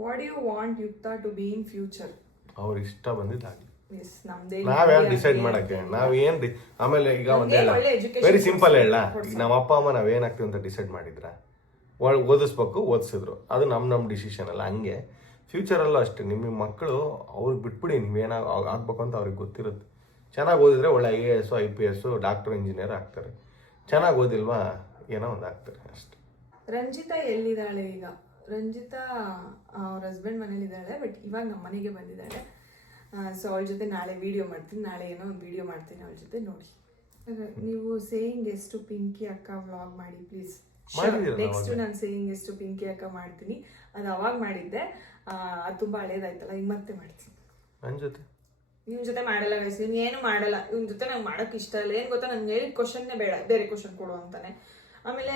ವಾಟ್ ಯು ವಾಂಟ್ ಯುಕ್ತ ಟು ಬಿ ಇನ್ ಫ್ಯೂಚರ್? ಅವ್ರ ಇಷ್ಟ ಬಂದಿದ್ದಾಗಲಿ, ಎಸ್, ನಮ್ದೇ. ನಾವ್ಯಾರು ಡಿಸೈಡ್ ಮಾಡಕ್ಕೆ, ನಾವೇನ್ ಆಮೇಲೆ ಈಗ ಒಂದ್ ವೆರಿ ಸಿಂಪಲ್ ಹೇಳ, ಈಗ ನಮ್ಮ ಅಪ್ಪ ಅಮ್ಮ ನಾವೇನಾಗ್ತೀವಿ ಅಂತ ಡಿಸೈಡ್ ಮಾಡಿದ್ರ, ಓದಿಸ್ಬೇಕು, ಓದಿಸಿದ್ರು, ಅದು ನಮ್ಮ ಡಿಸಿಷನ್ ಅಲ್ಲ. ಹಂಗೆ ಫ್ಯೂಚರಲ್ಲೂ ಅಷ್ಟೇ, ನಿಮ್ಮ ಮಕ್ಕಳು ಅವ್ರಿಗೆ ಬಿಟ್ಬಿಡಿ, ನೀವೇನ ಆಗ್ಬೇಕು ಅಂತ ಅವ್ರಿಗೆ ಗೊತ್ತಿರುತ್ತೆ. ಚೆನ್ನಾಗಿ ಓದಿದ್ರೆ ಒಳ್ಳೆ IAS IPS ಡಾಕ್ಟರ್ ಇಂಜಿನಿಯರ್ ಆಗ್ತಾರೆ. ಚೆನ್ನಾಗಿ ಓದಿಲ್ವಾ ಏನೋ ಒಂದು ಆಗ್ತಾರೆ ಅಷ್ಟೇ. ರಂಜಿತಾ ಎಲ್ಲಿದ್ದಾಳೆ ಈಗ? ರಂಜಿತಾ ಅವ್ರ ಹಸ್ಬೆಂಡ್ ಮನೇಲಿದ್ದಾಳೆ, ಬಟ್ ಇವಾಗ ನಮ್ಮ ಮನೆಗೆ ಬಂದಿದ್ದಾಳೆ. ಸೊ ಅವಳ ಜೊತೆ ನಾಳೆ ವಿಡಿಯೋ ಮಾಡ್ತೀನಿ, ನಾಳೆ ಏನೋ ಒಂದು ವಿಡಿಯೋ ಮಾಡ್ತೀನಿ ಅವಳ ಜೊತೆ, ನೋಡಿ. ನೀವು ಸೇಯಿಂಗ್ ಎಷ್ಟು ಪಿಂಕಿ ಅಕ್ಕ ವ್ಲಾಗ್ ಮಾಡಿ ಪ್ಲೀಸ್. ನೆಕ್ಸ್ಟ್ ನಾನು ಸೇಯಿಂಗ್ ಎಷ್ಟು ಪಿಂಕಿ ಅಕ್ಕ ಮಾಡ್ತೀನಿ. ಅದು ಅವಾಗ ಮಾಡಿದ್ದೆ, ಅದು ತುಂಬ ಹಳೇದಾಯ್ತಲ್ಲ, ಈಗ ಮತ್ತೆ ಮಾಡ್ತೀನಿ. ಇವ್ನ ಜೊತೆ ಮಾಡಲ್ಲ ಗೈಸ್, ಇವ್ನು ಏನು ಮಾಡಲ್ಲ. ಇವ್ನ ಜೊತೆ ನಂಗೆ ಮಾಡೋಕ್ಕೆ ಇಷ್ಟ ಇಲ್ಲ. ಏನು ಗೊತ್ತಾ, ನಂಗೆ ಹೇಳಿದ ಕ್ವಶನ್ನೇ ಬೇಡ, ಬೇರೆ ಕ್ವಶನ್ ಕೊಡು ಅಂತಾನೆ. ಆಮೇಲೆ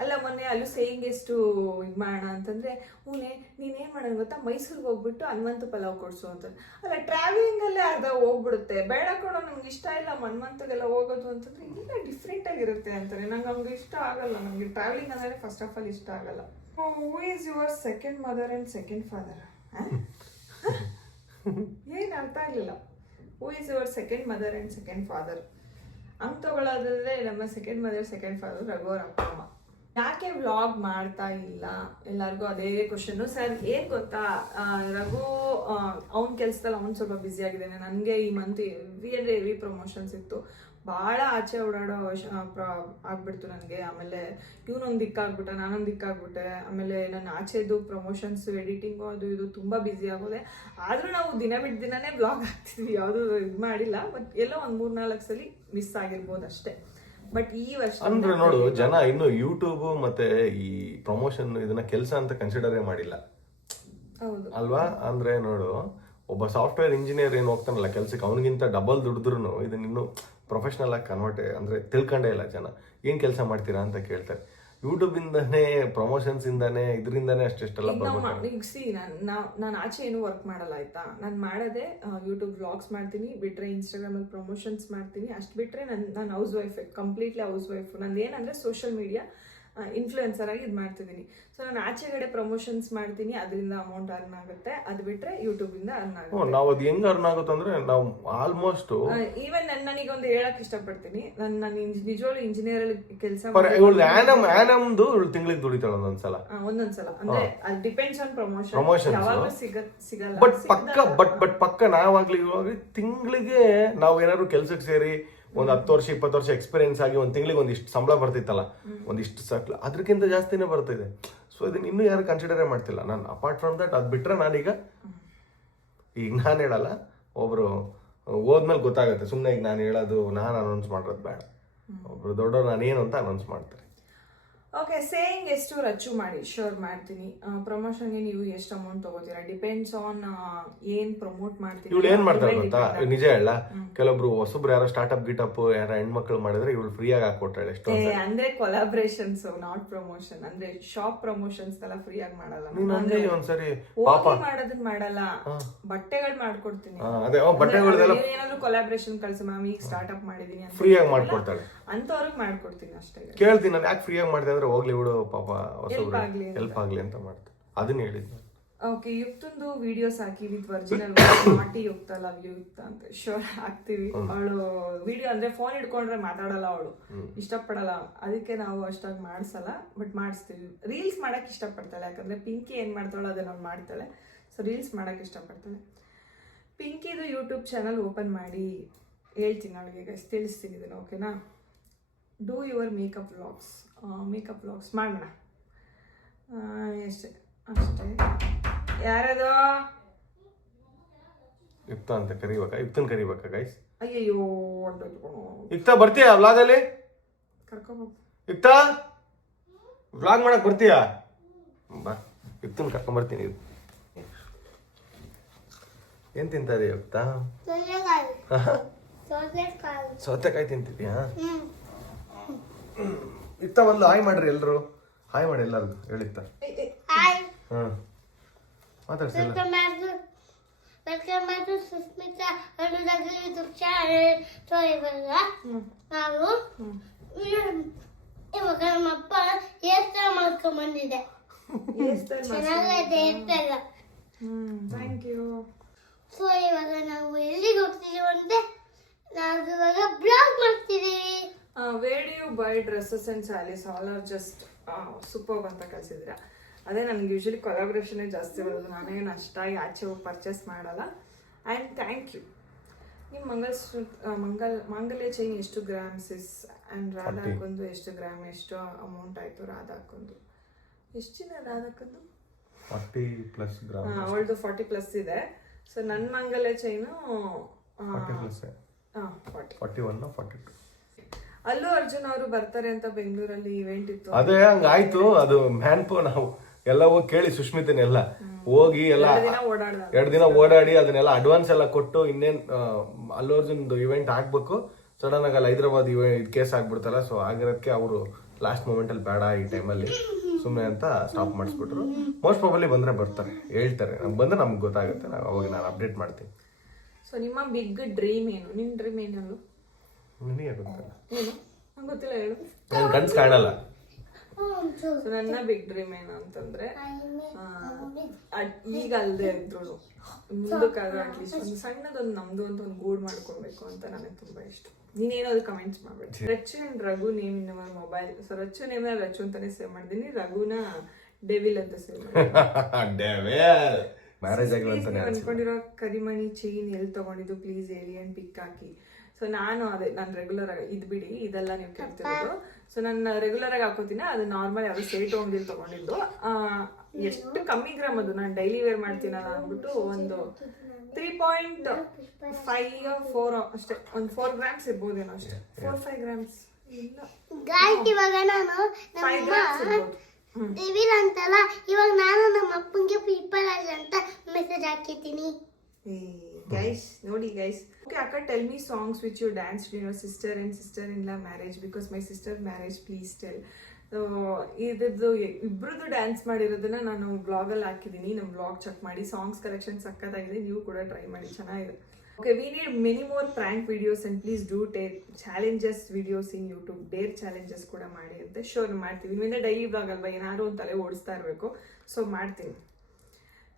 ಅಲ್ಲ, ಮೊನ್ನೆ ಅಲ್ಲೂ ಸೇಯಿಂಗ್ ಎಷ್ಟು ಇದು ಮಾಡೋಣ ಅಂತಂದರೆ, ಹೂನೆ ನೀನೇನು ಮಾಡೋಣ ಗೊತ್ತಾ, ಮೈಸೂರಿಗೆ ಹೋಗ್ಬಿಟ್ಟು ಹನುಮಂತ ಪಲಾವ್ ಕೊಡಿಸು ಅಂತ. ಅಲ್ಲ, ಟ್ರಾವೆಲಿಂಗಲ್ಲೇ ಅರ್ಧ ಹೋಗ್ಬಿಡುತ್ತೆ, ಬೇಡ ಕೊಡೋ, ನಂಗೆ ಇಷ್ಟ ಇಲ್ಲ ಹನುಮಂತಗೆಲ್ಲ ಹೋಗೋದು ಅಂತಂದರೆ. ಇಲ್ಲ, ಡಿಫ್ರೆಂಟಾಗಿರುತ್ತೆ ಅಂತಾರೆ. ನಂಗೆ ಹಂಗೆ ಇಷ್ಟ ಆಗಲ್ಲ. ನನಗೆ ಟ್ರಾವೆಲಿಂಗ್ ಅಂದರೆ ಫಸ್ಟ್ ಆಫ್ ಆಲ್ ಇಷ್ಟ ಆಗಲ್ಲ. Who is your second mother and second father? ಏನು ಅರ್ಥ ಆಗಲಿಲ್ಲ. Who is your second mother and second father? ಹಂಗೆ ತಗೊಳ್ಳೋದ್ರೆ ನಮ್ಮ second mother second father Raghubar ಅಪ್ಪ ಅಮ್ಮ. ಯಾಕೆ ವ್ಲಾಗ್ ಮಾಡ್ತಾ ಇಲ್ಲ? ಎಲ್ಲರಿಗೂ ಅದೇ ಕ್ವಶನ್ನು. ಸರ್ ಏನು ಗೊತ್ತಾ, ರಘು ಅವ್ನ ಕೆಲಸದಲ್ಲಿ ಅವ್ನು ಸ್ವಲ್ಪ ಬ್ಯುಸಿ ಆಗಿದ್ದಾನೆ. ನನಗೆ ಈ ಮಂತ್ ಹೆವಿ ಪ್ರಮೋಷನ್ಸ್ ಇತ್ತು, ಭಾಳ ಆಚೆ ಓಡಾಡೋ ಆಗ್ಬಿಡ್ತು ನನಗೆ. ಆಮೇಲೆ ಇವನೊಂದು ದಿಕ್ಕಾಗ್ಬಿಟ್ಟೆ, ನಾನೊಂದು ದಿಕ್ಕಾಗ್ಬಿಟ್ಟೆ. ಆಮೇಲೆ ನನ್ನ ಆಚೆದು ಪ್ರಮೋಷನ್ಸು, ಎಡಿಟಿಂಗು, ಅದು ಇದು ತುಂಬ ಬ್ಯುಸಿ ಆಗೋದೆ. ಆದರೂ ನಾವು ದಿನ ಬಿಟ್ಟು ದಿನನೇ ವ್ಲಾಗ್ ಹಾಕ್ತಿದ್ವಿ, ಯಾವುದೂ ಇದು ಮಾಡಿಲ್ಲ. ಬಟ್ ಎಲ್ಲೋ ಒಂದು 3-4 ಸಲ ಮಿಸ್ ಆಗಿರ್ಬೋದು ಅಷ್ಟೇ. ಬಟ್ ಈ ವರ್ಷ ಅಂದ್ರೆ ನೋಡು, ಜನ ಇನ್ನು ಯೂಟ್ಯೂಬ್ ಮತ್ತೆ ಈ ಪ್ರಮೋಷನ್ ಇದನ್ನ ಕೆಲಸ ಅಂತ ಕನ್ಸಿಡರೇ ಮಾಡಿಲ್ಲ ಹೌದು ಅಲ್ವಾ. ಅಂದ್ರೆ ನೋಡು, ಒಬ್ಬ ಸಾಫ್ಟ್ವೇರ್ ಇಂಜಿನಿಯರ್ ಏನು ಹೋಗ್ತಾನಲ್ಲ ಕೆಲ್ಸಕ್ಕೆ, ಅವನಿಗಿಂತ ಡಬಲ್ ದುಡಿದ್ರು ಇದನ್ನ ಇನ್ನೂ ಪ್ರೊಫೆಷನಲ್ ಆಗಿ ಕನ್ವರ್ಟ್ ಅಂದ್ರೆ ತಿಳ್ಕೊಂಡೇ ಇಲ್ಲ ಜನ. ಏನ್ ಕೆಲಸ ಮಾಡ್ತೀರಾ ಅಂತ ಕೇಳ್ತಾರೆ. ಯೂಟ್ಯೂಬ್ ಇಂದಾನೆ, ಪ್ರಮೋಷನ್ಸ್ ಇಂದಾನೆ, ಇದರಿಂದಾನೆ ಅಷ್ಟೆಷ್ಟೆಲ್ಲ ಬರ್ಬೇಕು. ಈಗ ಸಿ ನಾನು ಆಚೆ ಏನು ವರ್ಕ್ ಮಾಡಲ್ಲ ಆಯ್ತಾ. ನಾನು ಮಾಡೋದೇ ಯೂಟ್ಯೂಬ್ ವ್ಲಾಗ್ಸ್ ಮಾಡ್ತೀನಿ, ಬಿಟ್ರೆ ಇನ್ಸ್ಟಾಗ್ರಾಮ್ ಅಲ್ಲಿ ಪ್ರಮೋಷನ್ಸ್ ಮಾಡ್ತೀನಿ, ಅಷ್ಟು ಬಿಟ್ರೆ ನಾನು house wife, completely house wife. ನಂದು ಏನಂದ್ರೆ ಸೋಷಿಯಲ್ ಮೀಡಿಯಾ ಇನ್ಫ್ಲುಯೆನ್ಸರ್ ಆಗಿ ಇದು ಮಾಡ್ತಿದ್ದೀನಿ. ಸೊ ನಾನು ಆಚೆಗಡೆ ಪ್ರಮೋಷನ್ಸ್ ಮಾಡ್ತೀನಿ, ಅದರಿಂದ ಅಮೌಂಟ್ ಅರ್ನ್ ಆಗುತ್ತೆ. ಅದು ಬಿಟ್ರೆ ಯೂಟ್ಯೂಬ್ ಇಂದ ಅರ್ನ್ ಆಗುತ್ತೆ. ನಾವು ಅದು ಹೆಂಗ್ ಅರ್ನ್ ಆಗುತ್ತೆ ಅಂದ್ರೆ, ನಾವು ಆಲ್ಮೋಸ್ಟ್ ಈವನ್ ನನಗೆ ಒಂದು ಹೇಳಕ್ ಇಷ್ಟಪಡ್ತೀನಿ, ನಾನು ನಿಜವಾಗ್ಲೂ ಇಂಜಿನಿಯರ್ ಅಲ್ಲಿ ಕೆಲಸ ಆನಮ್ದು ತಿಂಗಳಿಗೆ ದುಡಿತಾಳ ಒಂದೊಂದ್ಸಲ ಅಂದ್ರೆ ಅದು ಡಿಪೆಂಡ್ಸ್ ಆನ್ Promotions. ಯಾವಾಗ ಸಿಗಲ್ಲ. ಬಟ್ ಪಕ್ಕ ನಾವಾಗ್ಲಿ ತಿಂಗಳಿಗೆ ನಾವು ಏನಾದ್ರು ಕೆಲ್ಸಕ್ಕೆ ಸೇರಿ ಒಂದ್ 10 ವರ್ಷ 20 ವರ್ಷ ಎಕ್ಸ್ಪೀರಿಯನ್ಸ್ ಆಗಿ ಒಂದ್ ತಿಂಗಳಿಗೆ ಒಂದಿಷ್ಟು ಸಂಬಳ ಬರ್ತಿತ್ತಲ್ಲ, ಒಂದಿಷ್ಟು ಸಕ್ಲ, ಅದಕ್ಕಿಂತ ಜಾಸ್ತಿನೇ ಬರ್ತಿದೆ. ಸೊ ಇದನ್ನ ಇನ್ನೂ ಯಾರು ಕನ್ಸಿಡರೇ ಮಾಡ್ತಿಲ್ಲ. ನಾನು ಅಪಾರ್ಟ್ ಫ್ರಮ್ ದಟ್ ಅದ್ ಬಿಟ್ರೆ ನಾನೀಗ ನಾನು ಹೇಳಲ್ಲ, ಒಬ್ರು ಹೋದ್ಮೇಲೆ ಗೊತ್ತಾಗುತ್ತೆ. ಸುಮ್ಮನೆ ಈಗ ನಾನು ಹೇಳೋದು, ನಾನು ಅನೌನ್ಸ್ ಮಾಡೋದು ಬೇಡ. ಒಬ್ರು ದೊಡ್ಡವ್ರು ನಾನೇನು ಅಂತ ಅನೌನ್ಸ್ ಮಾಡ್ತಾರೆ. ಓಕೆ, ಸೇಯಿಂಗ್ ಎಷ್ಟು ರಚ್ಚು ಮಾಡಿ, ಶೋರ್ ಮಾಡ್ತೀನಿ. ಪ್ರಮೋಷನ್ಗೆ ನೀವು ಎಷ್ಟು ಅಮೌಂಟ್ ತಗೋತೀರಾ, ಡಿಪೆಂಡ್ಸ್ ಆನ್ ಏನ್ ಪ್ರಮೋಟ್ ಮಾಡ್ತೀವಿ. ಇವಳು ಏನ್ ಮಾಡ್ತಾರೆ ಗೊತ್ತಾ, ನಿಜ ಹೇಳ, ಕೆಲವೊಬ್ರು ಹೊಸಬ್ರು ಯಾರೋ ಸ್ಟಾರ್ಟ್ಅಪ್ ಗಿಟಪ್ ಯಾರೋ ಹೆಣ್ಮಕ್ಳು ಮಾಡಿದ್ರೆ ಇವಳು ಫ್ರೀ ಆಗಿ ಹಾಕೊಟ್ಟಾಳೆ. ಎಷ್ಟು ಅಂದ್ರೆ ಕೊಲಾಬ್ರೇಷನ್ಸ್, ನಾಟ್ ಪ್ರಮೋಷನ್. ಅಂದ್ರೆ ಶಾಪ್ ಪ್ರಮೋಷನ್ಸ್ ಎಲ್ಲ ಫ್ರೀ ಆಗಿ ಮಾಡಲ್ಲ. ಅಂದ್ರೆ ಒಂದ್ಸರಿ ಮಾಡೋದನ್ನ ಮಾಡಲ್ಲ, ಬಟ್ಟೆಗಳು ಮಾಡ್ಕೊಡ್ತೀನಿ. ಅದೇ ಬಟ್ಟೆಗಳೆಲ್ಲ ಏನಾದ್ರು ಕೊಲಾಬ್ರೇಷನ್ ಕಳ್ಸ ಮ್ಯಾಮ್, ಈಗ ಸ್ಟಾರ್ಟ್ಅಪ್ ಮಾಡಿದೀನಿ ಫ್ರೀ ಆಗಿ ಮಾಡ್ಕೊಡ್ತಾಳೆ ಅಂತವ್ರಿಗೆ ಮಾಡ್ಕೊಡ್ತೀನಿ ಅಷ್ಟೇ. ಕೇಳ್ತೀನಿ ನಾನು, ಯಾಕೆ ಫ್ರೀ ಆಗಿ ಮಾಡ್ದೆ ಅಂದ್ರೆ, ಹೋಗ್ಲಿ ಬಿಡು ಪಾಪ ಹೊಸಬ್ರು ಹೆಲ್ಪ್ ಆಗ್ಲಿ ಅಂತ ಮಾಡ್ತಾರೆ. ಅದನ್ನ ಹೇಳಿದ್ನು. ಓಕೆ, ಯುಕ್ತಂದು ವಿಡಿಯೋಸ್ ಹಾಕಿ ವಿತ್ ಒರಿಜಿನಲ್ ನಾಟಿ ಯುಕ್ತ, ಲವ್ ಯು ಯುಕ್ತ ಅಂತ ಶೋರ್ ಹಾಕ್ತಿವಿ. ಅವಳು ವಿಡಿಯೋ ಅಂದ್ರೆ ಫೋನ್ ಹಿಡ್ಕೊಂಡ್ರೆ ಮಾತಾಡಲ್ಲ, ಅವಳು ಇಷ್ಟಪಡಲ್ಲ, ಅದಕ್ಕೆ ನಾವು ಅಷ್ಟಾಗಿ ಮಾಡಿಸಲ್ಲ, ಬಟ್ ಮಾಡಿಸ್ತೀವಿ. ರೀಲ್ಸ್ ಮಾಡಕ್ ಇಷ್ಟಪಡ್ತಾಳೆ, ಯಾಕಂದ್ರೆ ಪಿಂಕಿ ಏನ್ ಮಾಡ್ತಾಳೋ ಅದನ್ನ ಅವ್ಳು ಮಾಡ್ತಾಳೆ. ಸೊ ರೀಲ್ಸ್ ಮಾಡಕ್ ಇಷ್ಟಪಡ್ತಾಳೆ. ಪಿಂಕಿದು ಯೂಟ್ಯೂಬ್ ಚಾನಲ್ ಓಪನ್ ಮಾಡಿ ಹೇಳ್ತೀನಿ ಅವಳಿಗೆ, ಗೈಸ್ ತಿಳಿಸ್ತೀನಿ ಇದನ್ನು, ಓಕೆನಾ. ಡೂ ಯುವರ್ ಮೇಕಪ್ ವ್ಲಾಗ್ಸ್ ಮಾಡೋಣ ಅಷ್ಟೇ. ಯಾರದು ಯುಕ್ತ ಅಂತ ಕರಿಬೇಕಾ, ಯುಕ್ತನ್ ಕರಿಬೇಕಾ ಗೈಸ್? ಅಯ್ಯಯ್ಯೋ ಯುಕ್ತ ಬರ್ತೀಯಾ ವ್ಲಾಗಲ್ಲಿ? ಕರ್ಕೊಂಡ್ ಯುಕ್ತ ವ್ಲಾಗ್ ಮಾಡಕ್ ಬರ್ತೀಯಾ? ಬಾ, ಯುಕ್ತನ್ ಕರ್ಕೊಂಡ್ ಬರ್ತೀನಿ. ಏನ್ ತಿಂತಾರೆ ಯುಕ್ತ? ಸೌತೆಕಾಯಿ ತಿಂತಿದ್ಯಾ? ಯುಕ್ತ ಒಂದು ಹಾಯ್ ಮಾಡ್ರಿ ಎಲ್ರು, ಹಾಯ್ ಮಾಡಿ ಎಲ್ಲರಿಗೂ ಹೇಳಿತ್ತ. ಮಾತಾಡ್ಸಿಲ್ಲ. Sushmita YouTube channel. ನಾವು ಇವಾಗ ನಮ್ಮಪ್ಪ ಹೇರ್ ಸ್ಟೈಲ್ ಮಾಡ್ಕೊಂಡ್ ಬಂದಿದೆ, ಚೆನ್ನಾಗೈತೆ hair style. Thank you. So ಇವಾಗ ನಾವು ಎಲ್ಲಿಗೆ ಹೋಗ್ತಿದೀವಿ ಅಂದ್ರೆ, ನಾವು ಇವಾಗ ಬ್ಲಾಗ್ ಮಾಡ್ತಿದೀವಿ. Where do you buy dresses and saris, all are just super ಅಂತ ಕಳ್ಸಿದ್ರ. ಅದೇ ನನಗೆ ಯೂಶಲಿ ಕೊಲಾಬ್ರೇಷನ್ ಜಾಸ್ತಿ ಬರೋದು, ನಾನೇನು ಅಷ್ಟಾಗಿ ಆಚೆ ಹೋಗಿ ಪರ್ಚೇಸ್ ಮಾಡಲ್ಲ. And thank you. ನಿಮ್ಮ ಮಾಂಗಲ್ಯ ಚೈನ್ ಎಷ್ಟು ಗ್ರಾಮ್ಸ್ ಇಸ್, ಆ್ಯಂಡ್ ರಾಧಾಕೊಂದು ಎಷ್ಟು ಗ್ರಾಮ್, ಎಷ್ಟು ಅಮೌಂಟ್ ಆಯಿತು ರಾಧಾಕೊಂದು? ಎಷ್ಟಿನ ರಾಧಾಕೊಂದು? 40+ ಗ್ರಾಮ್. ಅವಳದು 40+ ಇದೆ. ಸೊ ನನ್ನ ಮಾಂಗಲ್ಯ ಚೈನು 41 42. ಅಲ್ಲು ಅರ್ಜುನ್ ಅವರು ಬರ್ತಾರೆ ಅಂತ ಬೆಂಗಳೂರಲ್ಲಿ ಇವೆಂಟ್ ಇತ್ತು. ಅದೇ ಹಂಗಾಯ್ತು. ಅದು ಮ್ಯಾನ್ಪೋ ನಾವು ಎಲ್ಲ ಹೋಗಿ ಕೇಳಿ, ಸುಷ್ಮಿತನೆಲ್ಲ ಹೋಗಿ ಎಲ್ಲ 2 ದಿನ ಓಡಾಡಿ ಅದನ್ನೆಲ್ಲ ಅಡ್ವಾನ್ಸ್ ಎಲ್ಲ ಕೊಟ್ಟು, ಇನ್ನೇನ್ ಅಲ್ಲು ಅರ್ಜುನ್ದು ಇವೆಂಟ್ ಆಗ್ಬೇಕು, ಸಡನ್ ಆಗಿ ಅಲ್ಲಿ ಹೈದರಾಬಾದ್ ಇವೆಂಟ್ ಕೇಸ್ ಆಗ್ಬಿಡ್ತಲ್ಲ. ಸೊ ಆಗಿರೋದಕ್ಕೆ ಅವರು ಲಾಸ್ಟ್ ಮೂಮೆಂಟ್ ಅಲ್ಲಿ ಬೇಡ ಈ ಟೈಮಲ್ಲಿ ಸುಮ್ಮನೆ ಅಂತ ಸ್ಟಾಪ್ ಮಾಡಿಸ್ಬಿಟ್ರು. ಮೋಸ್ಟ್ ಪ್ರಾಬಬ್ಲಿ ಬಂದ್ರೆ ಬರ್ತಾರೆ, ಹೇಳ್ತಾರೆ. ನಮ್ಗೆ ಬಂದ್ರೆ ನಮ್ಗೆ ಗೊತ್ತಾಗುತ್ತೆ, ಅವಾಗ ನಾನು ಅಪ್ಡೇಟ್ ಮಾಡ್ತೀನಿ. ಸೊ ನಿಮ್ಮ ಬಿಗ್ ಡ್ರೀಮ್ ಏನು? ನಿನ್ನ ಡ್ರೀಮ್ ಏನಲ್ಲು? ನಿನಗೆ ಗೊತ್ತಲ್ಲ? ಏನು ನಂಗೆ ಗೊತ್ತಿಲ್ಲ, ಹೇಳು. ನನ್ನ ಕನ್ಸು ಕಾಣಲ್ಲ. ಸೊ ನನ್ನ ಬಿಗ್ ಡ್ರೀಮ್ ಏನು ಅಂತಂದ್ರೆ, ಈಗ ಅಲ್ಲದೆ ಇದ್ರು ಮುಂದಕ್ಕಾದ್ರೂ ಅಟ್ಲೀಸ್ಟ್ ಒಂದು ಸಣ್ಣದೊಂದು ನಮ್ದು ಅಂತ ಒಂದು ಗೂಡ್ ಮಾಡ್ಕೊಳ್ಬೇಕು ಅಂತ ನನಗೆ ತುಂಬಾ ಇಷ್ಟ. ನೀನೇನಾದ್ರು ಕಮೆಂಟ್ಸ್ ಮಾಡ್ಬೇಡಿ. Rachchu and Raghu name in our mobile. So Rachchu name Rachchu ಅಂತಾನೆ ಸೇವ್ ಮಾಡಿದೀನಿ, ರಘುನ ಡೆವಿಲ್ ಅಂತ ಸೇವ್ ಮಾಡಿದೀನಿ. ಅನ್ಕೊಂಡಿರೋ ಕರಿಮಣಿ ಚೈನ್ ಎಲ್ಲಿ ತಗೊಂಡಿದ್ದು ಪ್ಲೀಸ್ ಹೇಳಿ ಅಂಡ್ ಪಿಕ್ ಹಾಕಿ. ಸೊ ನಾನು ರೆಗ್ಯುಲರ್ ಆಗಿ ಇದು ಬಿಡಿ, ಇದೆಲ್ಲ ನೀವು ಕೇಳ್ತಿರೋದು. ಸೊ ನಾನು ರೆಗ್ಯುಲರ್ ಆಗಿ ಹಾಕೋತೀನಿ, ಅದು ನಾರ್ಮಲ್ ಯಾವ್ದು ಸೇಟ್ ಹೋಗಿದ್ದು ತಗೊಂಡಿದ್ದು. ಎಷ್ಟು ಕಮ್ಮಿ ಗ್ರಾಮ್ ಅದು, ನಾನು ಡೈಲಿ ವೇರ್ ಮಾಡ್ತೀನಲ್ಲ ಅಂದ್ಬಿಟ್ಟು ಒಂದು 3.5 4 ಅಷ್ಟೇ, ಒಂದು 4 ಗ್ರಾಮ್ಸ್ ಇರ್ಬೋದೇನೋ ಅಷ್ಟೇ, 4-5 ಗ್ರಾಮ್ಸ್ ಇಲ್ಲ ಗಾಯ್ಸ್ ಇವಾಗ ನಾನು 5 grams ಇರ್ಬೋದು. ಡೆವಿಲ್ ಅಂತಲ್ಲ, ಇವಾಗ ನಾನು ನಮ್ಮ ಅಪ್ಪಂಗೆ ಪೀಪಲ್ ಅಂತ ಮೆಸೇಜ್ ಹಾಕಿದ್ದೀನಿ. ಗೈಸ್ ನೋಡಿ ಗೈಸ್. ಓಕೆ ಅಕ್ಕ, tell me songs which you dance in your sister and sister in law marriage because my sister marriage please tell. ಇದ್ರದ್ದು ಇಬ್ರದ್ದು ಡ್ಯಾನ್ಸ್ ಮಾಡಿರೋದನ್ನ ನಾನು ಬ್ಲಾಗಲ್ಲಿ ಹಾಕಿದ್ದೀನಿ. ನಮ್ಮ ಬ್ಲಾಗ್ ಚೆಕ್ ಮಾಡಿ. ಸಾಂಗ್ಸ್ ಕಲೆಕ್ಷನ್ ಸಕ್ಕತ್ತಾಗಿದೆ, ನೀವು ಕೂಡ ಟ್ರೈ ಮಾಡಿ, ಚೆನ್ನಾಗಿದೆ. Okay, we need many more prank videos and please do take challenges videos in YouTube. Dare challenges ಕೂಡ ಮಾಡಿ ಅಂತ ಶೋರ್ ಮಾಡ್ತೀವಿ. ಇಲ್ಲಿಂದ ಡೈಲಿ ಬ್ಲಾಗ್ ಅಲ್ವಾ, ಏನಾದ್ರು ಒಂದು ತಲೆ ಓಡಿಸ್ತಾ ಇರಬೇಕು. ಸೊ ಮಾಡ್ತೀನಿ.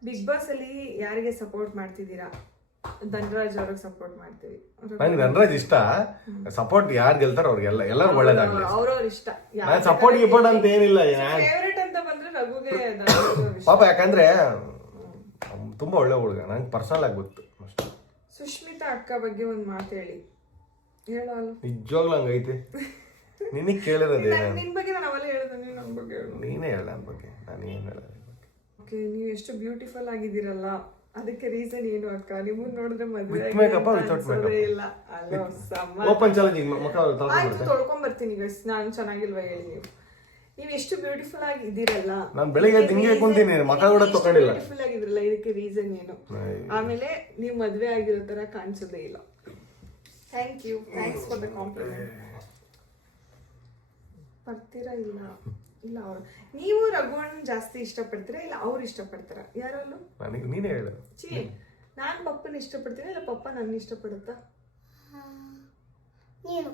ಬಿಗ್ ಬಾಸ್ ಅಲ್ಲಿ ಯಾರಿಗೆ ಸಪೋರ್ಟ್ ಮಾಡ್ತಿದ್ದೀರಾ? ಧನರಾಜ್ ಅವ್ರಿಗೆ ಸಪೋರ್ಟ್ ಮಾಡ್ತೀವಿ. ನಂಗೆ ಧನರಾಜ್ ಇಷ್ಟ. ಸಪೋರ್ಟ್ ಯಾರು ಗೆಲ್ತಾರ ಅವ್ರಿಗೆಲ್ಲ ಎಲ್ಲರೂ ಒಳ್ಳೇದಾಗ್ಲಿ. ಅವ್ರವ್ರ ಇಷ್ಟ. ನಾನು ಸಪೋರ್ಟ್ ಗಿಪೋರ್ಟ್ ಅಂತ ಏನಿಲ್ಲ. ಫೇವ್ರೇಟ್ ಅಂತ ಬಂದ್ರೆ ರಘುಗೆ ಧನರಾಜ್ ಅವ್ರ ಇಷ್ಟ. ಪಾಪ ಯಾಕಂದ್ರೆ ತುಂಬಾ ಒಳ್ಳೆ ಹುಡುಗ, ನಂಗೆ ಪರ್ಸನಲ್ ಆಗಿ ಗೊತ್ತು ಅಷ್ಟೇ. ಸುಷ್ಮಿತಾ ಅಕ್ಕ ಬಗ್ಗೆ ಒಂದು ಮಾತು ಹೇಳಿ. ಹೇಳಲ್ಲ. ನಿಜವಾಗ್ಲೂ ಹಂಗೈತೆ. ನಿನಗೆ ಕೇಳಿರೋದೇ. ನಿನ್ ಬಗ್ಗೆ ನಾನು ಅವೆಲ್ಲ ಹೇಳಿದೆ, ನೀನು ನನ್ನ ಬಗ್ಗೆ ಹೇಳು. ನೀನೇ ಹೇಳ ನನ್ನ ಬಗ್ಗೆ, ನಾನು ಏನು ಹೇಳ. ಓಕೆ, ನೀವು ಎಷ್ಟು ಬ್ಯೂಟಿಫುಲ್ ಆಗಿದ್ದೀರಲ್ಲ, ಅದಕ್ಕೆ ರೀಸನ್ ಏನು ಅಕ್ಕ? ನಿಮ್ಮನ್ನ ನೋಡಿದ್ರೆ ಮದುವೆ ವಿತ್ ಮೇಕಪ್ ವಿತೌಟ್ ಮೇಕಪ್ ಇಲ್ಲ ಅಲ್ಲ ಸಮ. ಓಪನ್ ಚಾಲೆಂಜ್ ಮುಖ ಆಯ್ತು, ತೊಳ್ಕೊಂಡ್ ಬರ್ತೀನಿ ಗೈಸ್. ನಾನು ಚೆನ್ನಾಗಿಲ್ವಾ ಹೇಳಿ ನೀವು? ನೀವು ಎಷ್ಟು ಬ್ಯೂಟಿಫುಲ್ ಆಗಿದ್ದೀರಲ್ಲ. ನಾನು ಬೆಳಿಗ್ಗೆ ಹಿಂಗೆ ಕುಂತೀನಿ, ಮಕ ಕೂಡ ತಗೊಂಡಿಲ್ಲ. ಬ್ಯೂಟಿಫುಲ್ ಆಗಿದ್ರಲ್ಲ, ಇದಕ್ಕೆ ರೀಸನ್ ಏನು? ಆಮೇಲೆ ನೀವು ಮದುವೆ ಆಗಿರೋ ತರ ಕಾಣಿಸೋದೇ ಇಲ್ಲ. Thank you, thanks for the compliment. ಬರ್ತೀರಾ? ಇಲ್ಲ ಇಲ್ಲ, ಅವ್ರು ನೀವು ರಘುವಣ್ಣ ಜಾಸ್ತಿ ಇಷ್ಟಪಡ್ತೀರಾ ಇಲ್ಲ ಅವ್ರು ಇಷ್ಟಪಡ್ತಾರ? ಯಾರಲ್ಲೂ ನನಗೆ ನೀನೇ ಹೇಳು. ಚಿ, ನಾನು ಪಪ್ಪನ ಇಷ್ಟಪಡ್ತೀನಿ ಇಲ್ಲ ಪಪ್ಪ ನನ್ನ ಇಷ್ಟಪಡುತ್ತಾ? ನೀನು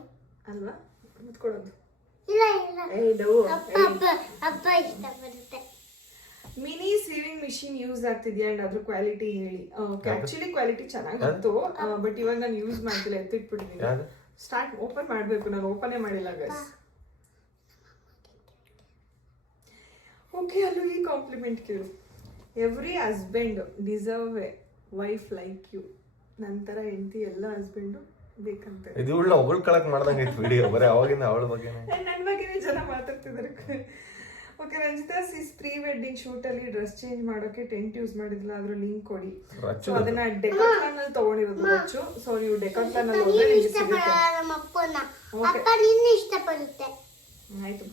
ಅಲ್ವಾ ಮುತ್ಕೊಡೋದು. ಇಲ್ಲ ಇಲ್ಲ, ಅಪ್ಪ ಇಷ್ಟಪಡುತ್ತೆ. ಮಿನಿ ಸೀವಿಂಗ್ ಮಿಷಿನ್ ಯೂಸ್ ಆಗ್ತಿದ್ಯಾ ಅಂಡ್ ಅದ್ರ ಕ್ವಾಲಿಟಿ ಹೇಳಿ. ಆಕ್ಚುಲಿ ಕ್ವಾಲಿಟಿ ಚೆನ್ನಾಗಿತ್ತು, ಬಟ್ ಇವಾಗ ನಾನು ಯೂಸ್ ಮಾಡ್ತಿಲ್ಲ, ಎತ್ತಿಟ್ಬಿಟ್ಟಿದ್ದೀನಿ. ಸ್ಟಾರ್ಟ್ ಓಪನ್ ಮಾಡಬೇಕು, ನಾನು ಓಪನೇ ಮಾಡಿಲ್ಲ ಗೈಸ್. ಓಕೆ, ಅಲ್ಲೂ ಈ ಕಾಂಪ್ಲಿಮೆಂಟ್ ಕೇಳು. Every husband deserve a wife like you. ನಂತರ ಹೆಂಡತಿ ಎಲ್ಲ ಹಸ್ಬೆಂಡು ಬೇಕಂತ. ಇದು ಉಳ್ಳ ಹೊಗಳ್ಕೊಳಕ್ ಮಾಡ್ದಂಗೆ ಐತೆ ವಿಡಿಯೋ, ಬರೀ ಅವಾಗಿಂದ ಅವಳ ಬಗ್ಗೆ ನನ್ನ ಬಗ್ಗೆನೇ ಜನ ಮಾತಾಡ್ತಿದ್ದಾರೆ. Okay, Ranjitha sis pre wedding shoot ಅಲ್ಲಿ ಡ್ರೆಸ್ ಚೇಂಜ್ ಮಾಡೋಕೆ ಟೆಂಟ್ ಯೂಸ್ ಮಾಡಿದ್ಲ, ಅದ್ರ ಲಿಂಕ್ ಕೊಡಿ. ಸೊ ಅದನ್ನ ಡೆಕಾಥ್ಲಾನ್ ಅಲ್ಲಿ ತಗೊಂಡಿರೋದು ರಚ್ಚು. ಸೊ ನೀವು ಡೆಕಾಥ್ಲಾನ್ ಅಲ್ಲಿ ಹೋದ್ರೆ ನಿಮಗೆ ಸಿಗುತ್ತೆ. ನಮ್ಮ ಅಪ್ಪನ ಅಪ್ಪ ನಿನ್ನ ಇಷ್ಟಪಡುತ್ತೆ. ಆಯ್ತು.